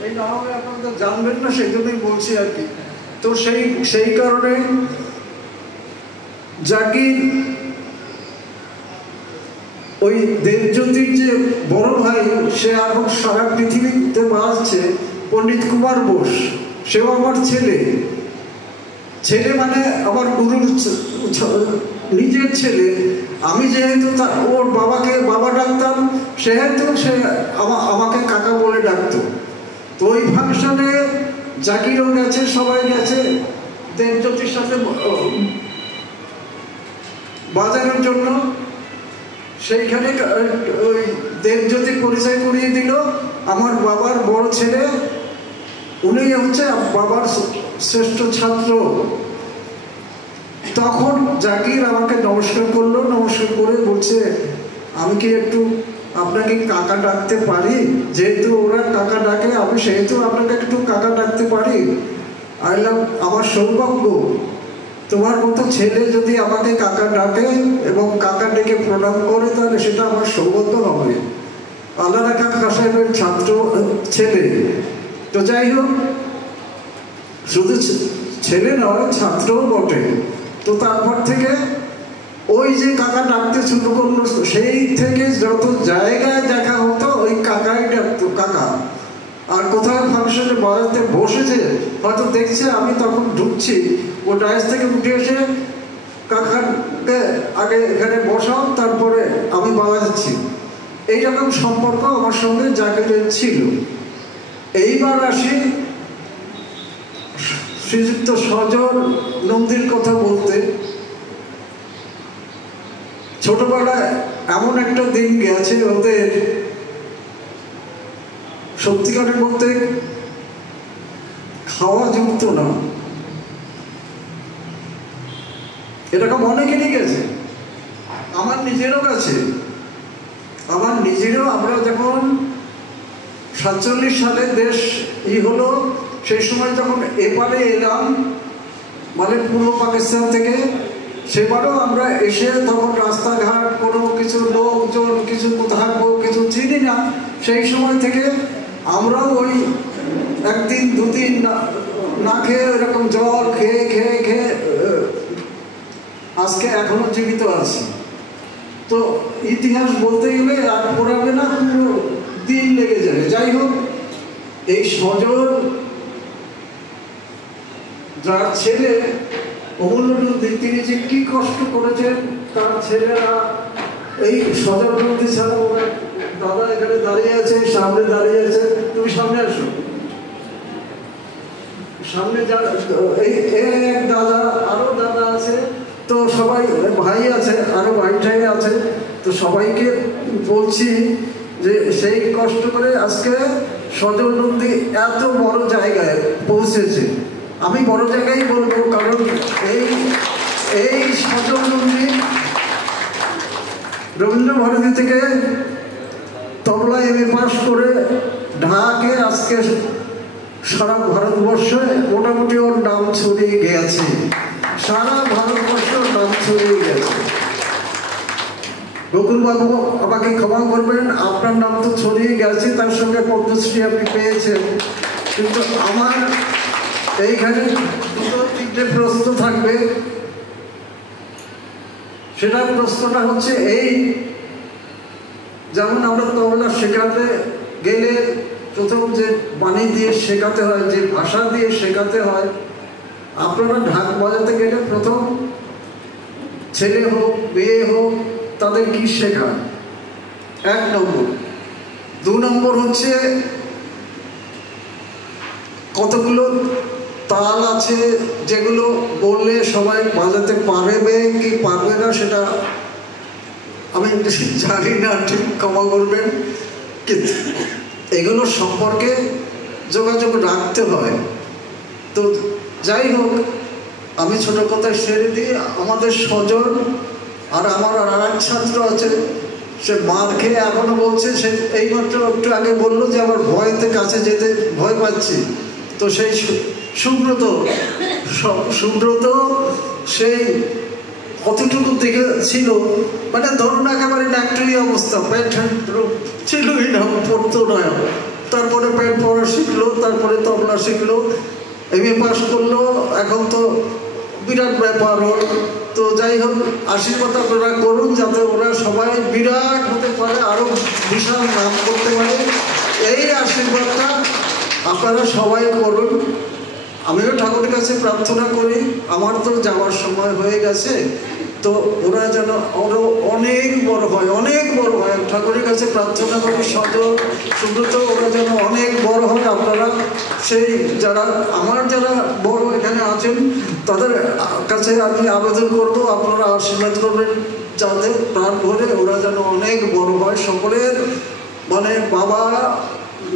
এই না হবে আপনারা জানবেন না, সেই জন্যই বলছি আর কি। তো সেই কারণে জাকির ওই দেবজ্যোতির যে বড় ভাই, সে এখন সারা পৃথিবীতে বাজছে, পণ্ডিত কুমার বোস, সেও আমার ছেলে। ছেলে মানে আমার গুরুর নিজের ছেলে। আমি যেহেতু ওর বাবাকে বাবা ডাকতাম, সেহেতু সে আমাকে কাকা বলে ডাকতো। তো ওই ফাংশনে জাকিরও গেছে, সবাই গেছে দেবজ্যোতির সাথে বাজানোর জন্য। সেইখানে ওই দেবজ্যোতি পরিচয় করিয়ে দিল আমার বাবার বড় ছেলে, উনি হচ্ছে বাবার শ্রেষ্ঠ ছাত্র। তখন জাকির আমাকে নমস্কার করলো, নমস্কার করে বলছে, আমি কি একটু আপনাকে কাকা ডাকতে পারি? যেহেতু ওরা কাকা ডাকে, আমি সেহেতু আপনাকে একটু কাকা ডাকতে পারি। আইলাম, আমার সৌভাগ্য, তোমার মতো ছেলে যদি আমাকে কাকা ডাকে এবং কাকা ডেকে প্রণাম করে, তাহলে সেটা আমার সৌভাগ্য হবে। আল্লাহ কাকা সাহেবের ছাত্র ছেলে। তো যাই হোক, শুধু ছেলে নয়, ছাত্রও বটে। তো তারপর থেকে ওই যে কাকা ডাকতে শুরু করলো, সেই থেকে যত জায়গায় দেখা হতো ওই কাকাই ডাকতো কাকা। আর কোথাও ফাংশনে বাজাতে বসেছে, হয়তো দেখছে আমি তখন ঢুকছি, ও ডাইস থেকে উঠে এসে কাকাকে আগে এখানে বসাও, তারপরে আমি বাজাচ্ছি। এইরকম সম্পর্ক আমার সঙ্গে জাকিরের ছিল। এইবার আসি শ্রীযুক্ত সজল নন্দীর কথা বলতে। ছোটবেলায় এমন একটা দিন গেছে ওদের, সত্যিকারে বলতে খাওয়া যুক্ত না, এরকম অনেকেরই গেছে, আমার নিজেরও গেছে। আমার নিজেরও, আমরা যখন 47 সালে দেশ হলো, সেই সময় যখন এপারে এলাম, মানে পূর্ব পাকিস্তান থেকে, সেবারও আমরা এসে তখন রাস্তাঘাট কোনো কিছু লোকজন কিছু থাকবো কিছু চিনি না। সেই সময় থেকে আমরাও ওই একদিন দুদিন না খেয়ে এরকম জল খেয়ে খেয়ে খেয়ে আজকে এখনো জীবিত আছি। তো ইতিহাস বলতে গেলে আর পড়াবে না, পুরো দিন লেগে যাবে। যাই হোক, এই সজল যার ছেলে অমূল্য নন্দী, তিনি যে কি কষ্ট করেছেন, তার ছেলেরা এই সজল নন্দী ছাড়া, দাদা এখানে দাঁড়িয়ে আছে, সামনে দাঁড়িয়ে আছে, তুমি সামনে আসো, সামনে এক দাদা, আরো দাদা আছে, তো সবাই ভাই আছে, আরো ভাইটাই আছে। তো সবাইকে বলছি যে সেই কষ্ট করে আজকে সজল নন্দী এত বড় জায়গায় পৌঁছেছে। আমি বড় জায়গায় বলবো, কারণ এই সজল নন্দী রবীন্দ্রভারতী থেকে তবলা এমএ পাস করে ঢাকে আজকে সারা ভারতবর্ষে মোটামুটি ওর নাম ছড়িয়ে গেছে, সারা ভারতবর্ষ নাম ছড়িয়ে গেছে। বকুলবাবু আমাকে ক্ষমা করবেন, আপনার নাম তো ছড়িয়ে গেছে, তার সঙ্গে পদ্মশ্রী আপনি পেয়েছেন, কিন্তু আমার এইখানে দুটো তিনটে প্রশ্ন থাকবে। সেটা প্রশ্নটা হচ্ছে এই, যেমন আমরা তবলা শেখাতে গেলে প্রথম যে বাণী দিয়ে শেখাতে হয়, যে ভাষা দিয়ে শেখাতে হয়, আপনারা ঢাক বাজাতে গেলে প্রথম ছেলে হোক মেয়ে হোক তাদের কি শেখায়? 1 নম্বর। 2 নম্বর হচ্ছে কতগুলো তাল আছে যেগুলো বললে সবাই বাজাতে পারবে কি পারবে না, সেটা আমি জানি না, ঠিক ক্ষমা করবেন, কিন্তু এগুলো সম্পর্কে যোগাযোগ রাখতে হয়। তো যাই হোক, আমি ছোট কথায় সেরে দিই, আমাদের সজল আর আমার আর এক ছাত্র আছে, সে মার খেয়ে এখনো বলছে, সে এইমাত্র একটু আগে বললো যে আমার ভয়তে কাছে যেতে ভয় পাচ্ছি। তো সেই সুব্রত সেই কতটুকু দিকে ছিল, মানে ধরুন একেবারে ন্যাকটারি অবস্থা, প্যান্ট ছিলই না, পড়তো না। তারপরে প্যান্ট পরা শিখলো, তারপরে তবলা শিখলো, এমএ পাস করলো, এখন তো বিরাট ব্যাপার ওর। তো যাই হোক, আশীর্বাদ আপনারা করুন যাতে ওরা সবাই বিরাট হতে পারে, আরও বিশাল নাম করতে পারে। এই আশীর্বাদটা আপনারা সবাই করুন। আমিও ঠাকুরের কাছে প্রার্থনা করি, আমার তো যাওয়ার সময় হয়ে গেছে, তো ওরা যেন আরও অনেক বড় হয়, অনেক বড় হয়। ঠাকুরের কাছে প্রার্থনা করি সজল, সুব্রত, ওরা যেন অনেক বড় হয়। আপনারা সেই যারা বড় এখানে আছেন তাদের কাছে আমি আবেদন করব, আপনারা আশীর্বাদ করবেন যাতে প্রাণ ভরে ওরা যেন অনেক বড় হয়, সকলের মানে বাবা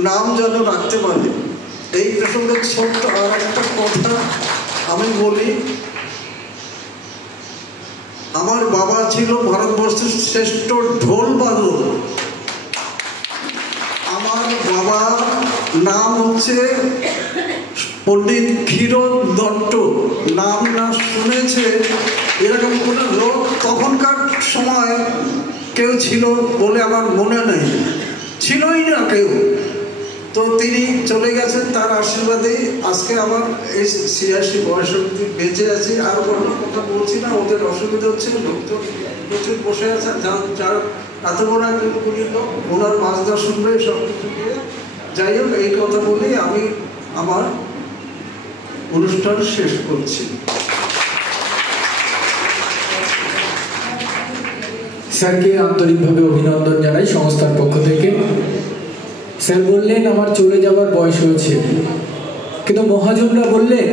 নাম যেন রাখতে পারে। এই প্রসঙ্গে ছোট্ট আর একটা কথা আমি বলি, আমার বাবা ছিল ভারতবর্ষের শ্রেষ্ঠ ঢোল বাদক। আমার বাবার নাম হচ্ছে পণ্ডিত ক্ষীরোদ দত্ত। নাম না শুনেছে এরকম কোনো লোক তখনকার সময় কেউ ছিল বলে আমার মনে নেই, ছিলই না কেউ। তো তিনি চলে গেছেন, তার আশীর্বাদে আজকে আমার এই ৮৬ বয়স অবধি বেঁচে আছি। আর কোনো কথা বলছি না, ওদের অসুবিধা হচ্ছে, লোকজন প্রচুর বসে আছে, যার এত বড় একজন লোক, ওনার বাজনা শুনবে সব কিছু দিয়ে। যাই হোক, এই কথা বলেই আমি আমার অনুষ্ঠান শেষ করছি। স্যারকে আন্তরিকভাবে অভিনন্দন জানাই সংস্থার পক্ষ থেকে। স্যার বললেন আমার চলে যাওয়ার বয়স হয়েছে, কিন্তু মহাজনরা বললেন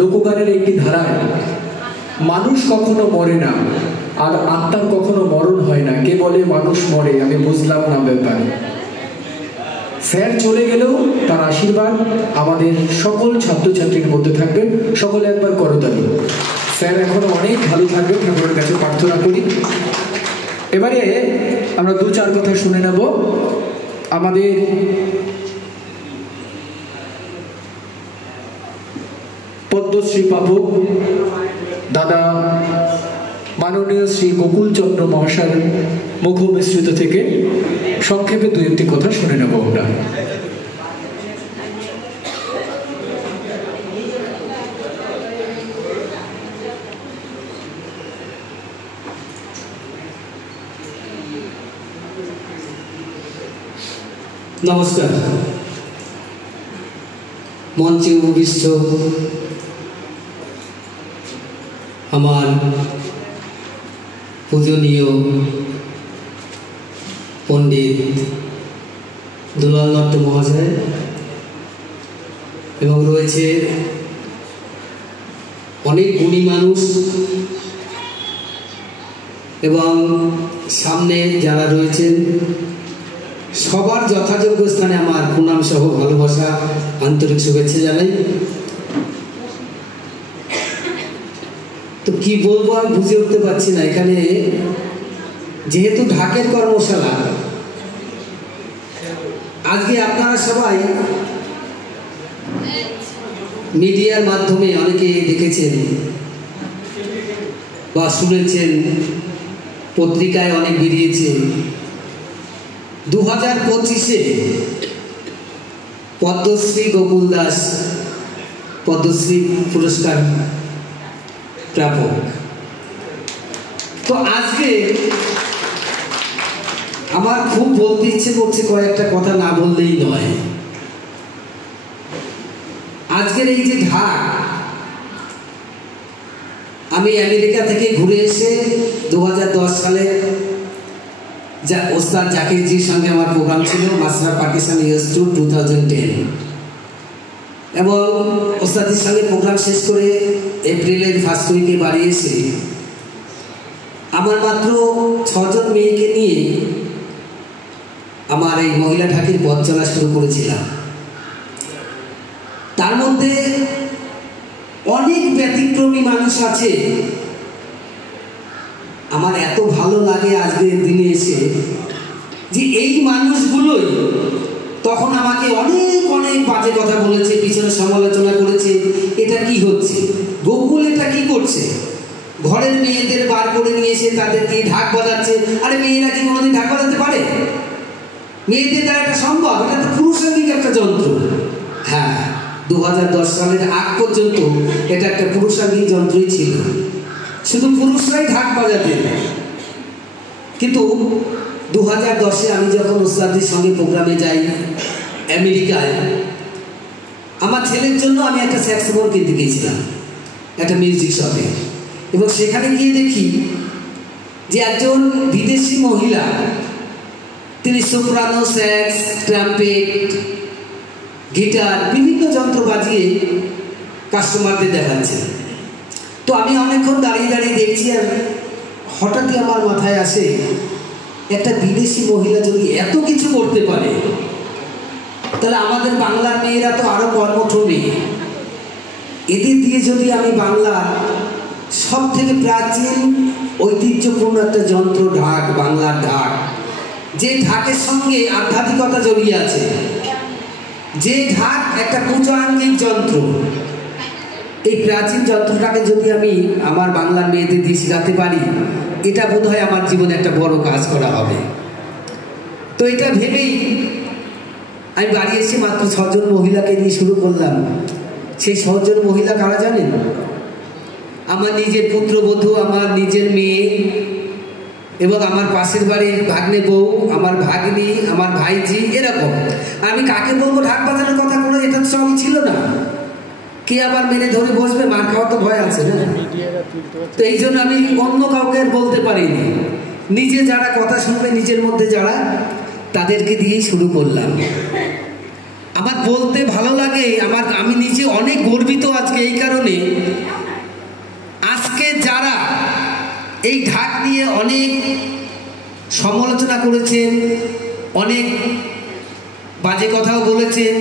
লোকগানের একটি ধারায় মানুষ কখনো মরে না, আর আত্মার কখনো মরণ হয় না। কে বলে মানুষ মরে, আমি বুঝলাম না ব্যাপার। স্যার চলে গেলেও তার আশীর্বাদ আমাদের সকল ছাত্রছাত্রীর মধ্যে থাকবে। সকলে একবার করতালি। স্যার এখনো অনেক ভালো থাকবে, ঠাকুরের কাছে প্রার্থনা করি। এবারে আমরা ২-৪ কথা শুনে নেব। আমাদের পদ্মশ্রী পাঠক দাদা মাননীয় শ্রী গোকুল চন্দ্র মহাশয়ের মুখ মিশ্রিত থেকে সংক্ষেপে ২-১টি কথা শুনে নেব আমরা। নমস্কার। মঞ্চে উপবিষ্ট আমার পূজনীয় পণ্ডিত দুলাল দত্ত মহাশয় এবং রয়েছে অনেক গুণী মানুষ, এবং সামনে যারা রয়েছেন সবার যথাযোগ্য স্থানে আমার প্রণাম সহ ভালোবাসা, আন্তরিক শুভেচ্ছা জানাই। তো কি বলবো আমি বুঝে উঠতে পারছি না। এখানে যেহেতু ঢাকের কর্মশালা, আজকে আপনারা সবাই মিডিয়ার মাধ্যমে অনেকে দেখেছেন বা শুনেছেন, পত্রিকায় অনেক বেরিয়েছে। 2025-এ পদ্মশ্রী গোকুল দাস পদ্মশ্রী পুরস্কার প্রাপক। তো আজকে আমার খুব বলতে ইচ্ছে করছে, কয়েকটা কথা না বললেই নয়। আজকের এই যে ঢাক, আমি আমেরিকা থেকে ঘুরে এসে 2010 সালে ওস্তাদ জাকিরজির সঙ্গে আমার প্রোগ্রাম ছিল মাসরা পাকিস্তান ইয়ার্স টু 2010, এবং ওস্তাদের সঙ্গে প্রোগ্রাম শেষ করে এপ্রিলের ফার্স্ট উইকে বাড়ি এসে আমার মাত্র 6 জন মেয়েকে নিয়ে আমার এই মহিলা ঢাকের পথ চলা শুরু করেছিলাম। তার মধ্যে অনেক ব্যতিক্রমী মানুষ আছে আমার এত ভালো লাগে আজকের দিনে এসে যে এই মানুষগুলোই তখন আমাকে অনেক অনেক বাজে কথা বলেছে, পিছনে সমালোচনা করেছে। এটা কি হচ্ছে, গোকুল এটা কি করছে, ঘরের মেয়েদের বার করে নিয়ে এসে তাদেরকে ঢাক বাজাচ্ছে। আরে মেয়েরা কি কোনোদিন ঢাক বাজাতে পারে? মেয়েদের দ্বারা এটা সম্ভব? এটা তো পুরুষাঙ্গিক একটা যন্ত্র। হ্যাঁ, 2010 সালের আগ পর্যন্ত এটা একটা পুরুষাঙ্গিক যন্ত্রই ছিল, শুধু পুরুষরাই ঢাক বাজাতেন। কিন্তু 2010-এ আমি যখন ওস্তাদের সঙ্গে প্রোগ্রামে যাই আমেরিকায়, আমার ছেলের জন্য আমি একটা স্যাক্সোফোন কিনতে গিয়েছিলাম একটা মিউজিক শপে, এবং সেখানে গিয়ে দেখি যে একজন বিদেশি মহিলা, তিনি সোপ্রানো, স্যাক্স, ট্রাম্পেট, গিটার, বিভিন্ন যন্ত্র বাজিয়ে কাস্টমারদের দেখাচ্ছে। তো আমি অনেকক্ষণ দাঁড়িয়ে দাঁড়িয়ে দেখছি, আর হঠাৎই আমার মাথায় আসে একটা বিদেশি মহিলা যদি এত কিছু করতে পারে, তাহলে আমাদের বাংলার মেয়েরা তো আরো কর্মঠ মেয়ে। এদের দিয়ে যদি আমি বাংলার সব থেকে প্রাচীন ঐতিহ্যপূর্ণ একটা যন্ত্র ঢাক, বাংলার ঢাক, যে ঢাকের সঙ্গে আধ্যাত্মিকতা জড়িয়ে আছে, যে ঢাক একটা পূজাঙ্গিক যন্ত্র, এই প্রাচীন যন্ত্রটাকে যদি আমি আমার বাংলার মেয়েদের দিয়ে শেখাতে পারি, এটা বোধ হয় আমার জীবনে একটা বড় কাজ করা হবে। তো এটা ভেবেই আমি বাড়ি এসে মাত্র 6 জন মহিলাকে নিয়ে শুরু করলাম। সেই 6 জন মহিলা কারা জানেন? আমার নিজের পুত্রবধূ, আমার নিজের মেয়ে, এবং আমার পাশের বাড়ির ভাগ্নে বউ, আমার ভাগ্নি, আমার ভাইজি, এরকম। আমি কাকে বলবো ঢাক বাজানোর কথা, কোনো এটা সব ছিল না। কে আবার মেরে ধরে বসবে, মার খাওয়া তো ভয় আছে না। তো এই জন্য আমি অন্য কাউকে বলতে পারিনি, নিজে যারা কথা শুনবে, নিজের মধ্যে যারা, তাদেরকে দিয়েই শুরু করলাম। আমার বলতে ভালো লাগে, আমি নিজে অনেক গর্বিত আজকে এই কারণে, আজকে যারা এই ঢাক নিয়ে অনেক সমালোচনা করেছেন, অনেক বাজে কথাও বলেছেন,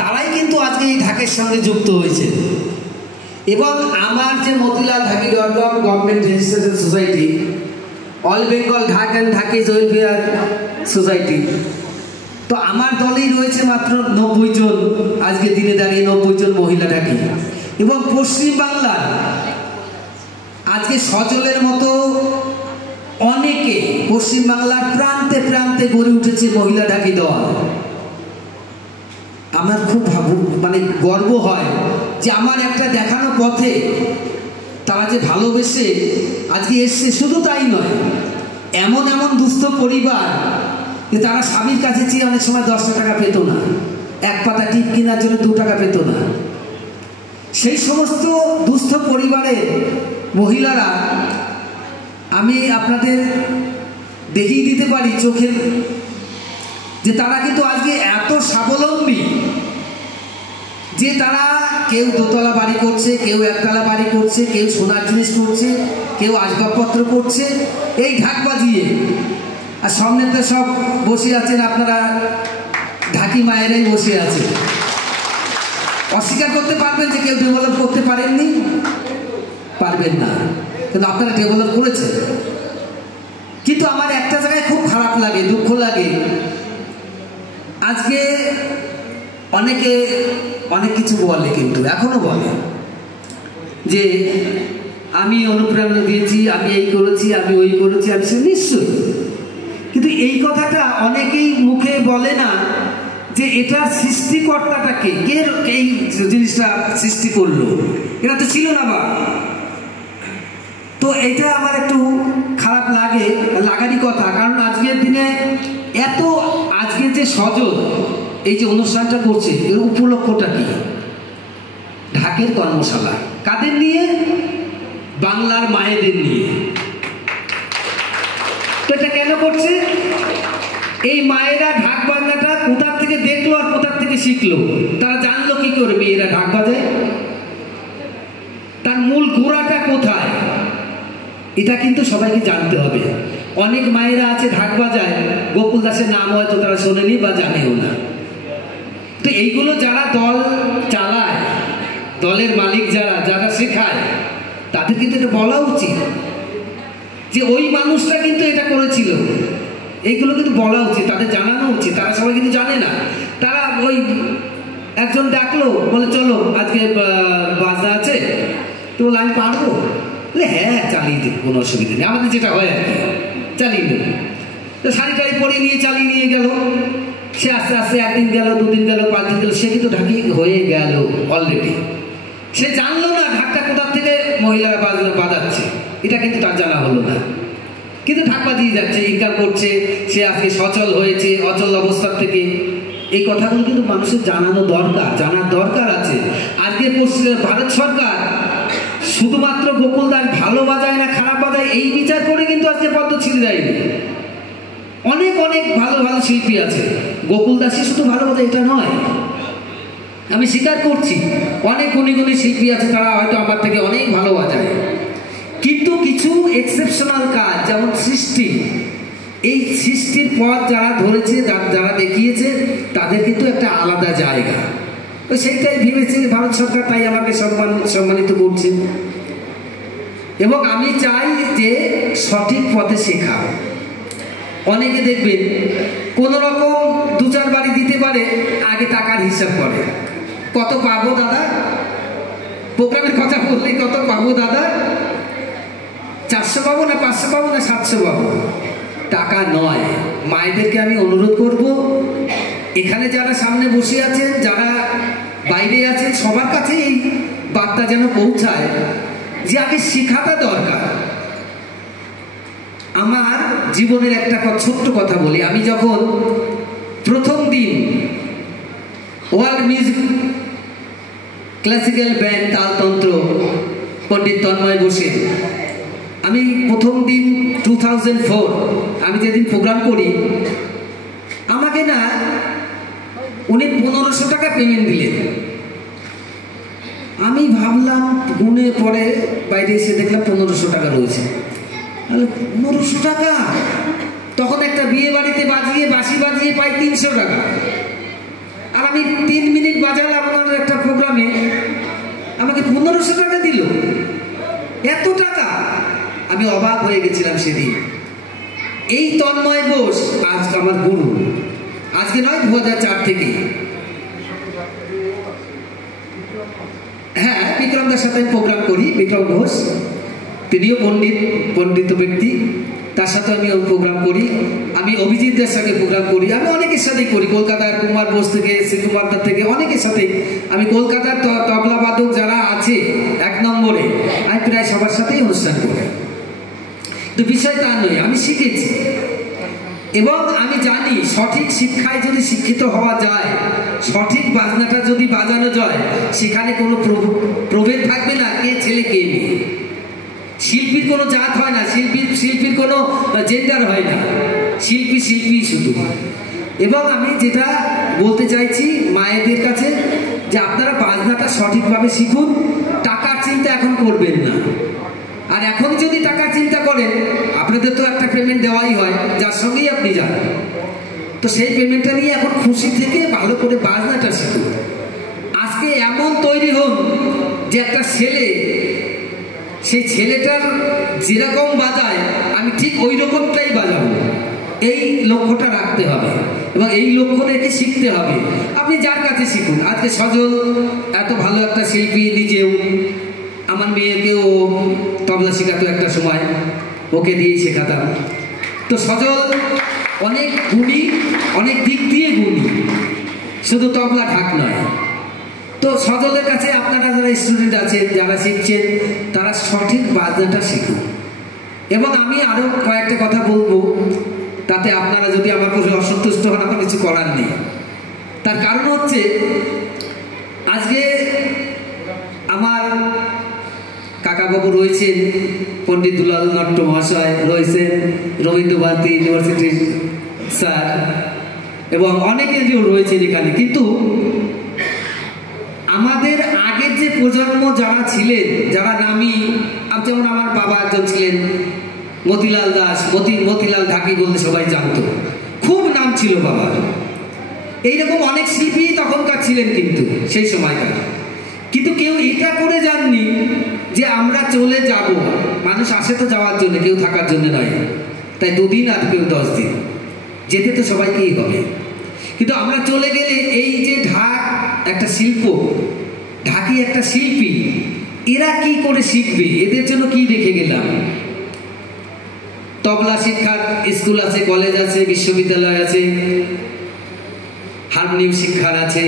তারাই কিন্তু আজকে এই ঢাকের সঙ্গে যুক্ত হয়েছে। এবং আমার যে মতিলাল ঢাকি.com government registration society, all Bengal Dhak and ঢাকিজ welfare society, তো আমার দলেই রয়েছে মাত্র 90 জন, আজকে দিনে দাঁড়িয়ে 90 জন মহিলা ঢাকি। এবং পশ্চিমবাংলার আজকে সজলের মতো অনেকে পশ্চিমবাংলার প্রান্তে প্রান্তে গড়ে উঠেছে মহিলা ঢাকি দল। আমার খুব গর্ব হয় যে আমার একটা দেখানো পথে তারা যে ভালোবেসে আজকে এসছে। শুধু তাই নয়, এমন এমন দুস্থ পরিবার যে তারা স্বামীর কাছে চেয়ে অনেক সময় 10 টাকা পেত না, এক পাতা টিপ কেনার জন্য 2 টাকা পেত না। সেই সমস্ত দুস্থ পরিবারের মহিলারা আমি আপনাদের দেখিয়ে দিতে পারি চোখের, যে তারা কিন্তু আজকে এত স্বাবলম্বী যে তারা কেউ দোতলা বাড়ি করছে, কেউ একতলা বাড়ি করছে, কেউ সোনার জিনিস করছে, কেউ আসবাবপত্র করছে এই ঢাক বাজিয়ে। আর সামনে তো সব বসে আছেন আপনারা, ঢাকি মায়েরাই বসে আছে। অস্বীকার করতে পারবেন যে কেউ ডেভেলপ করতে পারেননি? পারবেন না, কিন্তু আপনারা ডেভেলপ করেছেন। কিন্তু আমার একটা জায়গায় খুব খারাপ লাগে, দুঃখ লাগে, আজকে অনেকে অনেক কিছু বলে, কিন্তু এখনো বলে যে আমি অনুপ্রেরণা দিয়েছি, আমি এই করেছি, আমি ওই করেছি, আমি নিশ্চয়ই। কিন্তু এই কথাটা অনেকেই মুখে বলে না যে এটা সৃষ্টিকর্তাটাকে, কে এই জিনিসটা সৃষ্টি করলো, এটা তো ছিল না বা। তো এটা আমার একটু খারাপ লাগে, লাগারই কথা। কারণ আজকের দিনে এত, আজকে যে সজল এই যে অনুষ্ঠানটা করছে, এর উপলক্ষটা কি? ঢাকের কর্মশালা। কাদের নিয়ে? বাংলার মায়েদের নিয়ে। তো এটা কেন করছে? এই মায়েরা ঢাক বাজনাটা কোথার থেকে দেখলো আর কোথার থেকে শিখলো? তারা জানলো কি করে মেয়েরা ঢাক বাজায়? তার মূল গোড়াটা কোথায়? এটা কিন্তু সবাইকে জানতে হবে। অনেক মায়েরা আছে ঢাক বাজায়, গোকুল দাসের নাম হয়তো তারা শোনেনি বা জানেও না। তো এইগুলো যারা দল চালায়, দলের মালিক যারা শেখায়, তাদের কিন্তু এটা বলা উচিত যে ওই মানুষটা কিন্তু এটা করেছিল। এইগুলো কিন্তু বলা উচিত, তাদের জানানো উচিত। তারা সবাই কিন্তু জানে না। তারা ওই একজন ডাকলো, বলে চলো আজকে বাজনা আছে, তো বলে আমি পারবো, বলে হ্যাঁ চালিয়ে দেবো, কোনো অসুবিধা নেই, আমাদের যেটা হয় আর কি, চালিয়ে দেবো। তো শাড়ি টাড়ি পরে নিয়ে চালিয়ে নিয়ে গেল। সে আস্তে আস্তে একদিন গেল, দুদিন গেল, 5 দিন গেল, সে কিন্তু ঢাকি হয়ে গেল অলরেডি। সে জানলো না ঢাকটা কোথার থেকে মহিলারা বাজাচ্ছে, এটা কিন্তু তার জানা হলো না, কিন্তু ঢাক বাজিয়ে যাচ্ছে, ইনকাম করছে, সে আজকে সচল হয়েছে অচল অবস্থার থেকে। এই কথাগুলো কিন্তু মানুষের জানানো দরকার, জানার দরকার আছে। আজকে ভারত সরকার শুধুমাত্র গোকুলদাস ভালো বাজায় না খারাপ বাজায় এই বিচার করে কিন্তু আজকে পদ্ম ছিঁড়ে দেয়নি। অনেক অনেক ভালো ভালো শিল্পী আছে, গোকুলদাসই শুধু ভালো বাজায় এটা নয়, আমি স্বীকার করছি। অনেক গুণী গুণী শিল্পী আছে, তারা হয়তো আমার থেকে অনেক ভালো বাজায়, কিন্তু কিছু এক্সেপশনাল কাজ যেমন সৃষ্টি, এই সৃষ্টির পথ যারা ধরেছে, যারা দেখিয়েছে, তাদের কিন্তু একটা আলাদা জায়গা। তো সেইটাই ভেবেছে ভারত সরকার, তাই আমাকে সম্মানিত করছে। এবং আমি চাই যে সঠিক পথে শেখা। অনেকে দেখবেন কোনো রকম 2-4 বাড়ি দিতে পারে, আগে টাকার হিসাব করে, কত পাবো দাদা, প্রোগ্রামের কথা বললে কত পাবো দাদা, 400 পাবো না 500 পাবো না 700 পাবো, টাকা নয়। মায়েদেরকে আমি অনুরোধ করব, এখানে যারা সামনে বসে আছেন, যারা বাইরে আছেন, সবার কাছে এই বার্তা যেন পৌঁছায় যে আগে শেখাটা দরকার। আমার জীবনের একটা ছোট্ট কথা বলি। আমি যখন প্রথম দিন ওয়ার্ল্ড মিউজিক ক্লাসিক্যাল ব্যান্ড তালতন্ত্র পণ্ডিত তন্ময় বসে, আমি প্রথম দিন 2004 আমি যেদিন প্রোগ্রাম করি, আমাকে না উনি 1500 টাকা পেমেন্ট দিলেন। আমি ভাবলাম, গুনে পরে বাইরে এসে দেখলাম 1500 টাকা রয়েছে। 1500 টাকা, তখন একটা বিয়ে বাড়িতে বাজিয়ে বাঁশি বাজিয়ে পাই 300 টাকা, আর আমি 3 মিনিট বাজালাম আপনার একটা প্রোগ্রামে, আমাকে 1500 টাকা দিল, এত টাকা! আমি অবাক হয়ে গেছিলাম সেদিন। এই তন্ময় বোস আজ আমার গুরু, আজকে নয় 2004 থেকে। হ্যাঁ, বিক্রমদার সাথে প্রোগ্রাম করি, বিক্রম ঘোষ, তিনিও পণ্ডিত ব্যক্তি, তার সাথে আমি প্রোগ্রাম করি। আমি অভিজিৎদের সাথে প্রোগ্রাম করি, আমি অনেকের সাথেই করি, কলকাতার কুমার বোস থেকে, শ্রীকুমারদার থেকে, অনেকের সাথে। আমি কলকাতার তবলা বাদক যারা আছে 1 নম্বরে, আমি প্রায় সবার সাথেই অনুষ্ঠান করি। তো বিষয় তা নয়, আমি শিখেছি এবং আমি জানি সঠিক শিক্ষায় যদি শিক্ষিত হওয়া যায়, সঠিক বাজনাটা যদি বাজানো যায়, সেখানে কোনো প্রভেদ থাকবে না কে ছেলে কে মেয়ে। শিল্পীর কোনো জাত হয় না, শিল্পীর কোনো জেন্ডার হয় না, শিল্পী শুধু। এবং আমি যেটা বলতে চাইছি মায়েদের কাছে, যে আপনারা বাজনাটা সঠিকভাবে শিখুন, টাকার চিন্তা এখন করবেন না। আর এখন যদি টাকার চিন্তা করেন, আপনাদের তো একটা পেমেন্ট দেওয়াই হয় যার সঙ্গেই আপনি যান, তো সেই পেমেন্টটা নিয়ে এখন খুশি থেকে ভালো করে বাজনাটা শিখুন। আজকে এমন তৈরি হন যে একটা ছেলে, সেই ছেলেটার যেরকম বাজায় আমি ঠিক ওই রকমটাই বাজাবো, এই লক্ষ্যটা রাখতে হবে এবং এই লক্ষ্য রেখে শিখতে হবে। আপনি যার কাছে শিখুন। আজকে সজল এত ভালো একটা শিল্পী, নিজেও, আমার মেয়েকেও তবলা শেখাতো একটা সময়, ওকে দিয়েই শেখাতাম। তো সজল অনেক গুণী, অনেক দিক দিয়ে গুণী, শুধু তবলা ঢাক নয়। তো সজলের কাছে আপনারা যারা স্টুডেন্ট আছেন, যারা শিখছেন, তারা সঠিক বাজনাটা শিখুন। এবং আমি আরও কয়েকটা কথা বলবো, তাতে আপনারা যদি আমার কাছে অসন্তুষ্ট হন, আমার কিছু করার নেই। তার কারণ হচ্ছে, আজকে আমার কাকাবাবু রয়েছেন, পণ্ডিত দুলাল নট্ট মহাশয় রয়েছেন, রবীন্দ্র ভারতী ইউনিভার্সিটির স্যার, এবং অনেকেও রয়েছেন এখানে। কিন্তু আমাদের আগের যে প্রজন্ম যারা ছিলেন, যারা নামি, যেমন আমার বাবা একজন ছিলেন মতিলাল দাস, মতিলাল ঢাকি বলতে সবাই জানতো, খুব নাম ছিল বাবার। এইরকম অনেক শিল্পী তখনকার ছিলেন কিন্তু সেই সময়কার, কিন্তু কেউ এটা করে যাননি যে আমরা চলে যাব, মানুষ আসে তো যাওয়ার জন্য, কেউ থাকার জন্য নয়। তাই 2 দিন আর কেউ 10 দিন, যেতে তো সবাইকেই হবে। কিন্তু আমরা চলে গেলে এই যে ঢাক একটা শিল্প, ঢাকি একটা শিল্পী, এরা কি করে শিখবে? এদের জন্য কি রেখে গেলাম? তবলা শিক্ষার স্কুল আছে, কলেজ আছে, বিশ্ববিদ্যালয় আছে, হারমোনিয়াম শিক্ষার আছে,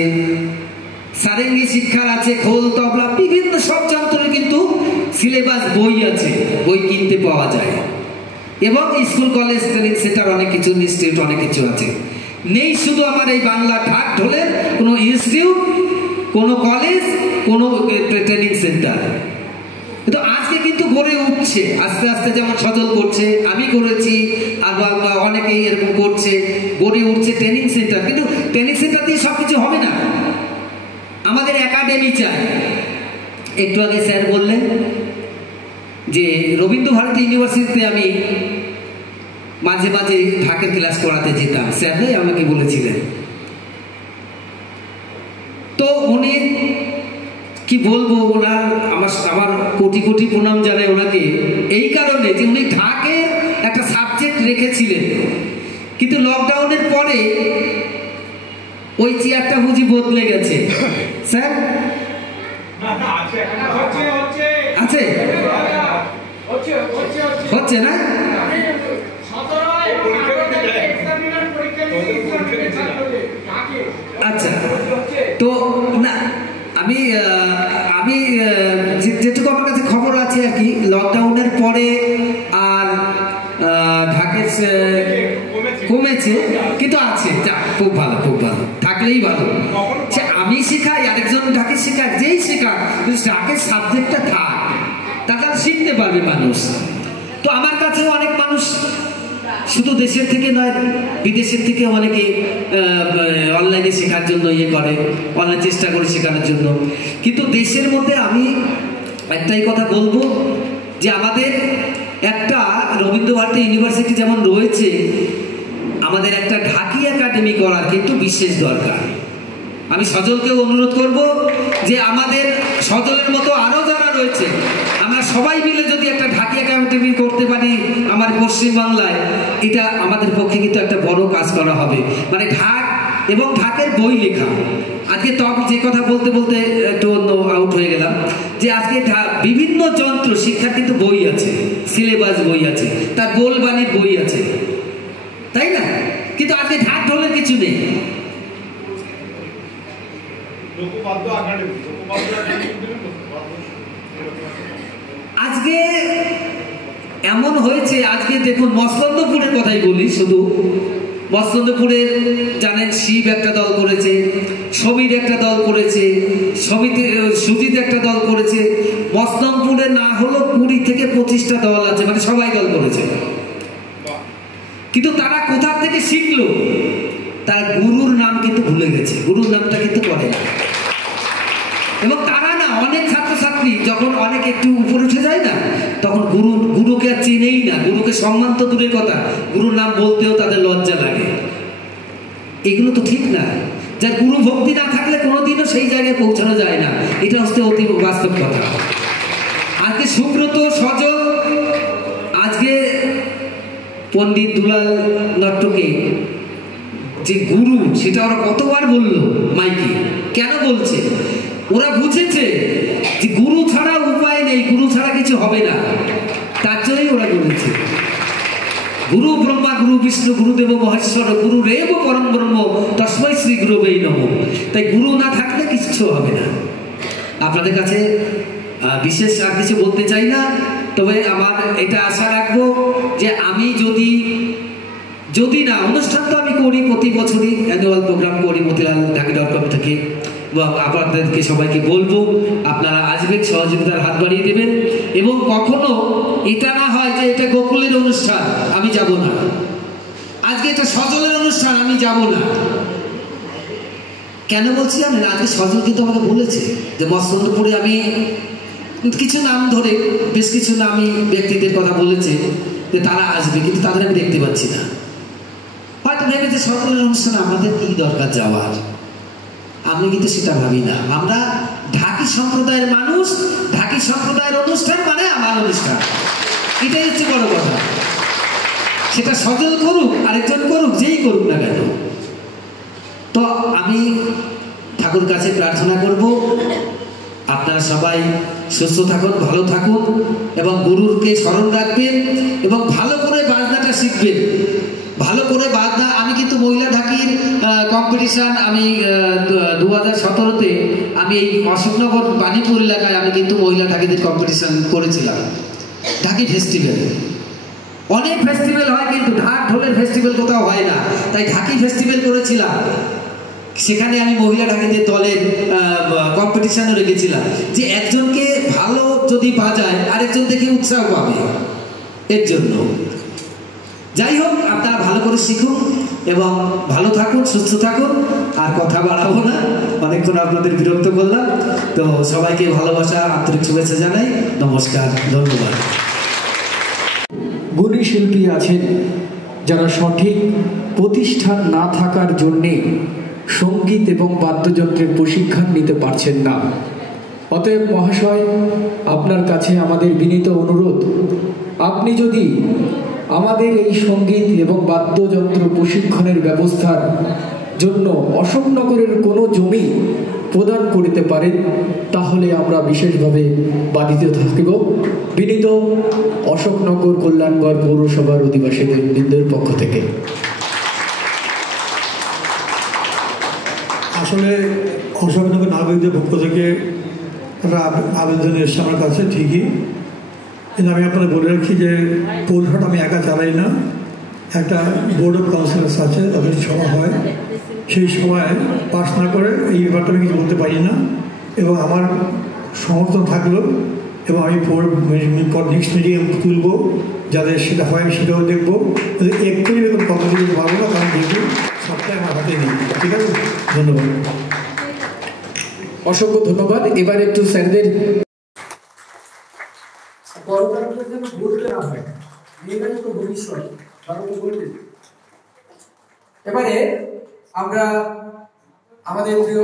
সারেঙ্গি শিক্ষার আছে, খোল, তবলা, বিভিন্ন সব যন্ত্রের কিন্তু সিলেবাস বই আছে, বই কিনতে পাওয়া যায়। এবং স্কুল, কলেজ, ট্রেনিং সেন্টার অনেক কিছু, ইনস্টিটিউট অনেক কিছু আছে। নেই শুধু আমার এই বাংলা ঢাক ঢোলের কোনো ইনস্টিটিউট, কোনো কলেজ, কোনো ট্রেনিং সেন্টার। কিন্তু আজকে কিন্তু গড়ে উঠছে আস্তে আস্তে, যেমন সজল করছে, আমি করেছি, আর অনেকেই এরকম করছে, গড়ে উঠছে ট্রেনিং সেন্টার। কিন্তু ট্রেনিং সেন্টার দিয়ে সব কিছু হবে না, আমাদের একাডেমি চাই। একটু আগে স্যার বললেন যে রবীন্দ্র ভারতী ইউনিভার্সিটিতে আমি মাঝে মাঝে ঢাকের ক্লাস করাতে যেতাম, স্যাররাই আমাকে বলেছিলেন। তো উনি কি বলবো, ওনার আমার কোটি কোটি প্রণাম জানাই ওনাকে, এই কারণে যে উনি ঢাকের একটা সাবজেক্ট রেখেছিলেন। কিন্তু লকডাউনের পরে ওই চেয়ারটা বুঝি বদলে গেছে। স্যার আছে, হচ্ছে না? আচ্ছা, তো না আমি যেটুকু আমার কাছে খবর আছে আর কি, লকডাউনের পরে আর ঢাকের কমেছে, কিন্তু আছে। খুব ভালো, খুব ভালো, থাকলেই ভালো। আমি শেখাই, আরেকজন ঢাকে শেখায়, যেই শেখাক, ঢাকের সাবজেক্টটা থাক, তাহলে শিখতে পারবে মানুষ। তো আমার কাছেও অনেক মানুষ শুধু দেশের থেকে নয়, বিদেশের থেকে অনেকে অনলাইনে শেখার জন্য ইয়ে করে, অনলাইন চেষ্টা করে শেখানোর জন্য। কিন্তু দেশের মধ্যে আমি একটাই কথা বলবো যে আমাদের একটা রবীন্দ্র ভারতী ইউনিভার্সিটি যেমন রয়েছে, আমাদের একটা ঢাকি একাডেমি করার কিন্তু বিশেষ দরকার। আমি সজলকেও অনুরোধ করব যে আমাদের সজলের মতো আরও যারা রয়েছে, আমরা সবাই মিলে যদি একটা ঢাকি একাডেমি করতে পারি আমার পশ্চিমবাংলায়, এটা আমাদের পক্ষে কিন্তু একটা বড় কাজ করা হবে। মানে ঢাক এবং ঢাকের বই লেখা। আজকে যে কথা বলতে বলতে একটু অন্য আউট হয়ে গেলাম, যে আজকে বিভিন্ন যন্ত্র শিক্ষার কিন্তু বই আছে, সিলেবাস বই আছে, তার গোলবানির বই আছে, তাই না? কিন্তু আজকে ঢাক ঢোলের কিছু নেই। আজকে এমন হয়েছে, আজকে দেখুন মসলন্দপুরের কথাই বলি, শুধু মসলন্দপুরের জানেন শিব একটা দল করেছে, সমীর একটা দল করেছে, সুজিত একটা দল করেছে। মসলন্দপুরে না হলো 20 থেকে 25টা দল আছে, মানে সবাই দল করেছে। কিন্তু তারা কোথা থেকে শিখলো? তার গুরুর নাম কিন্তু ভুলে গেছে, গুরুর নামটা কিন্তু করে না। এবং তারা না, অনেক ছাত্রছাত্রী যখন অনেক একটু উপরে উঠে যায় না, তখন গুরুকে আর চেনেই না, গুরুকে সম্মান তো দূরের কথা, গুরুর নাম বলতেও তাদের লজ্জা লাগে। এগুলো তো ঠিক না। যার গুরু ভক্তি না থাকলে কোনোদিনও সেই জায়গায় পৌঁছানো যায় না, এটা হচ্ছে অতি বাস্তব কথা। আজকে সুব্রত, সজল, আজকে পণ্ডিত দুলাল নট্টকে যে গুরু, সেটা ওরা কতবার বললো মাইকে। কেন বলছে? ওরা বুঝেছে যে গুরু ছাড়া উপায় নেই, গুরু ছাড়া কিছু হবে না, তার জন্যই ওরা বলেছে গুরু ব্রহ্মা, গুরু বিষ্ণু, গুরুদেব মহেশ্বর, গুরু রেব পরম ব্রহ্ম, তস্মৈ শ্রী গুরুবে নমঃ। তাই গুরু না থাকলে কিছু হবে না। আপনাদের কাছে বিশেষ আর কিছু বলতে চাই না, তবে আমার এটা আশা রাখবো যে আমি যদি না, অনুষ্ঠান তো আমি করি প্রতি বছরই, অ্যানুয়াল প্রোগ্রাম করি motilal.ঢাকি.com থেকে, এবং আপনাদেরকে সবাইকে বলবো আপনারা আসবেন, সহযোগিতার হাত বাড়িয়ে দেবেন। এবং কখনো এটা না হয় যে এটা গোকুলের অনুষ্ঠান আমি যাব না, আজকে এটা সজলের অনুষ্ঠান আমি যাব না। কেন বলছি জানেন? আজকে সজল কিন্তু আমাকে বলেছে যে মসলন্দপুরে আমি কিছু নাম ধরে, বেশ কিছু নামী ব্যক্তিদের কথা বলেছে যে তারা আসবে, কিন্তু তাদের আমি দেখতে পাচ্ছি না। হয়তো ভেবেছে সজলের অনুষ্ঠানে আমাদের কি দরকার যাওয়ার, আমি কিন্তু সেটা ভাবি না। আমরা ঢাকি সম্প্রদায়ের মানুষ, ঢাকি সম্প্রদায়ের অনুষ্ঠান মানে আমার অনুষ্ঠান। এটাই হচ্ছে বড় কথা। সেটা সজল করুক আরেকজন করুক, যেই করুক না কেন। তো আমি ঠাকুর কাছে প্রার্থনা করব আপনারা সবাই সুস্থ থাকুন, ভালো থাকুন এবং গুরুকে স্মরণ রাখবেন এবং ভালো করে বাজনাটা শিখবেন। ভালো করে বাজনা, আমি কিন্তু মহিলা ঢাকির কম্পিটিশান আমি 2017-তে আমি এই অশোকনগর বাণীপুর এলাকায় আমি কিন্তু মহিলা ঢাকিদের কম্পিটিশান করেছিলাম। ঢাকি ফেস্টিভ্যাল, অনেক ফেস্টিভ্যাল হয় কিন্তু ঢাক ঢোলের ফেস্টিভ্যাল কোথাও হয় না, তাই ঢাকি ফেস্টিভ্যাল করেছিলাম। সেখানে আমি মহিলা ঢাকিদের দলের কম্পিটিশানও রেখেছিলাম যে একজনকে ভালো যদি বাজায় আরেকজন দেখে উৎসাহ পাবে। এর জন্য যাই হোক, আপনারা ভালো করে শিখুন এবং ভালো থাকুন, সুস্থ থাকুন। আর কথা বাড়াবো না, অনেকক্ষণ আপনাদের বিরক্ত করলাম। তো সবাইকে ভালোবাসা, আন্তরিক শুভেচ্ছা জানাই। নমস্কার, ধন্যবাদ। গুণী শিল্পী আছেন যারা সঠিক প্রতিষ্ঠান না থাকার জন্যে সঙ্গীত এবং বাদ্যযন্ত্রের প্রশিক্ষণ নিতে পারছেন না। অতএব মহাশয়, আপনার কাছে আমাদের বিনীত অনুরোধ, আপনি যদি আমাদের এই সঙ্গীত এবং বাদ্যযন্ত্র প্রশিক্ষণের ব্যবস্থার জন্য অশোকনগরের কোনো জমি প্রদান করিতে পারেন তাহলে আমরা বিশেষভাবে বাধিত থাকিব। বিনীত অশোকনগর কল্যাণগড় পৌরসভার অধিবাসীদের বৃন্দের পক্ষ থেকে। আসলে অশোকনগর নাগরিকদের পক্ষ থেকে একটা আবেদন এসছে আমার কাছে, ঠিকই, কিন্তু আমি আপনাদের বলে রাখি যে পৌরসভাটা আমি একা চালাই না, একটা বোর্ড অফ কাউন্সিলার্স আছে, তাদের সভা হয়, সেই সভায় পাস না করে এই ব্যাপারটা আমি কিছু বলতে পারি না। এবং আমার সমর্থন থাকলো এবং আমি নেক্সট মিটিংয়ে তুলব, যাদের সেটা হয় আমি সেটাও দেখবো। একটুই এরকম কথা বলতে পারবো না, কারণ যেহেতু সবটাই আমার হাতে নেই। ঠিক আছে, ধন্যবাদ, অসংখ্য ধন্যবাদ। এবার একটু স্যারদের এবারে আমরা আমাদের প্রিয়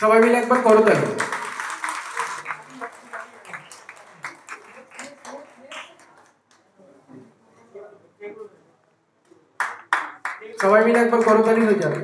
সবাই মিলে একবার করতালি। সবাই মিলে একবার করতালি হয়ে যাবে।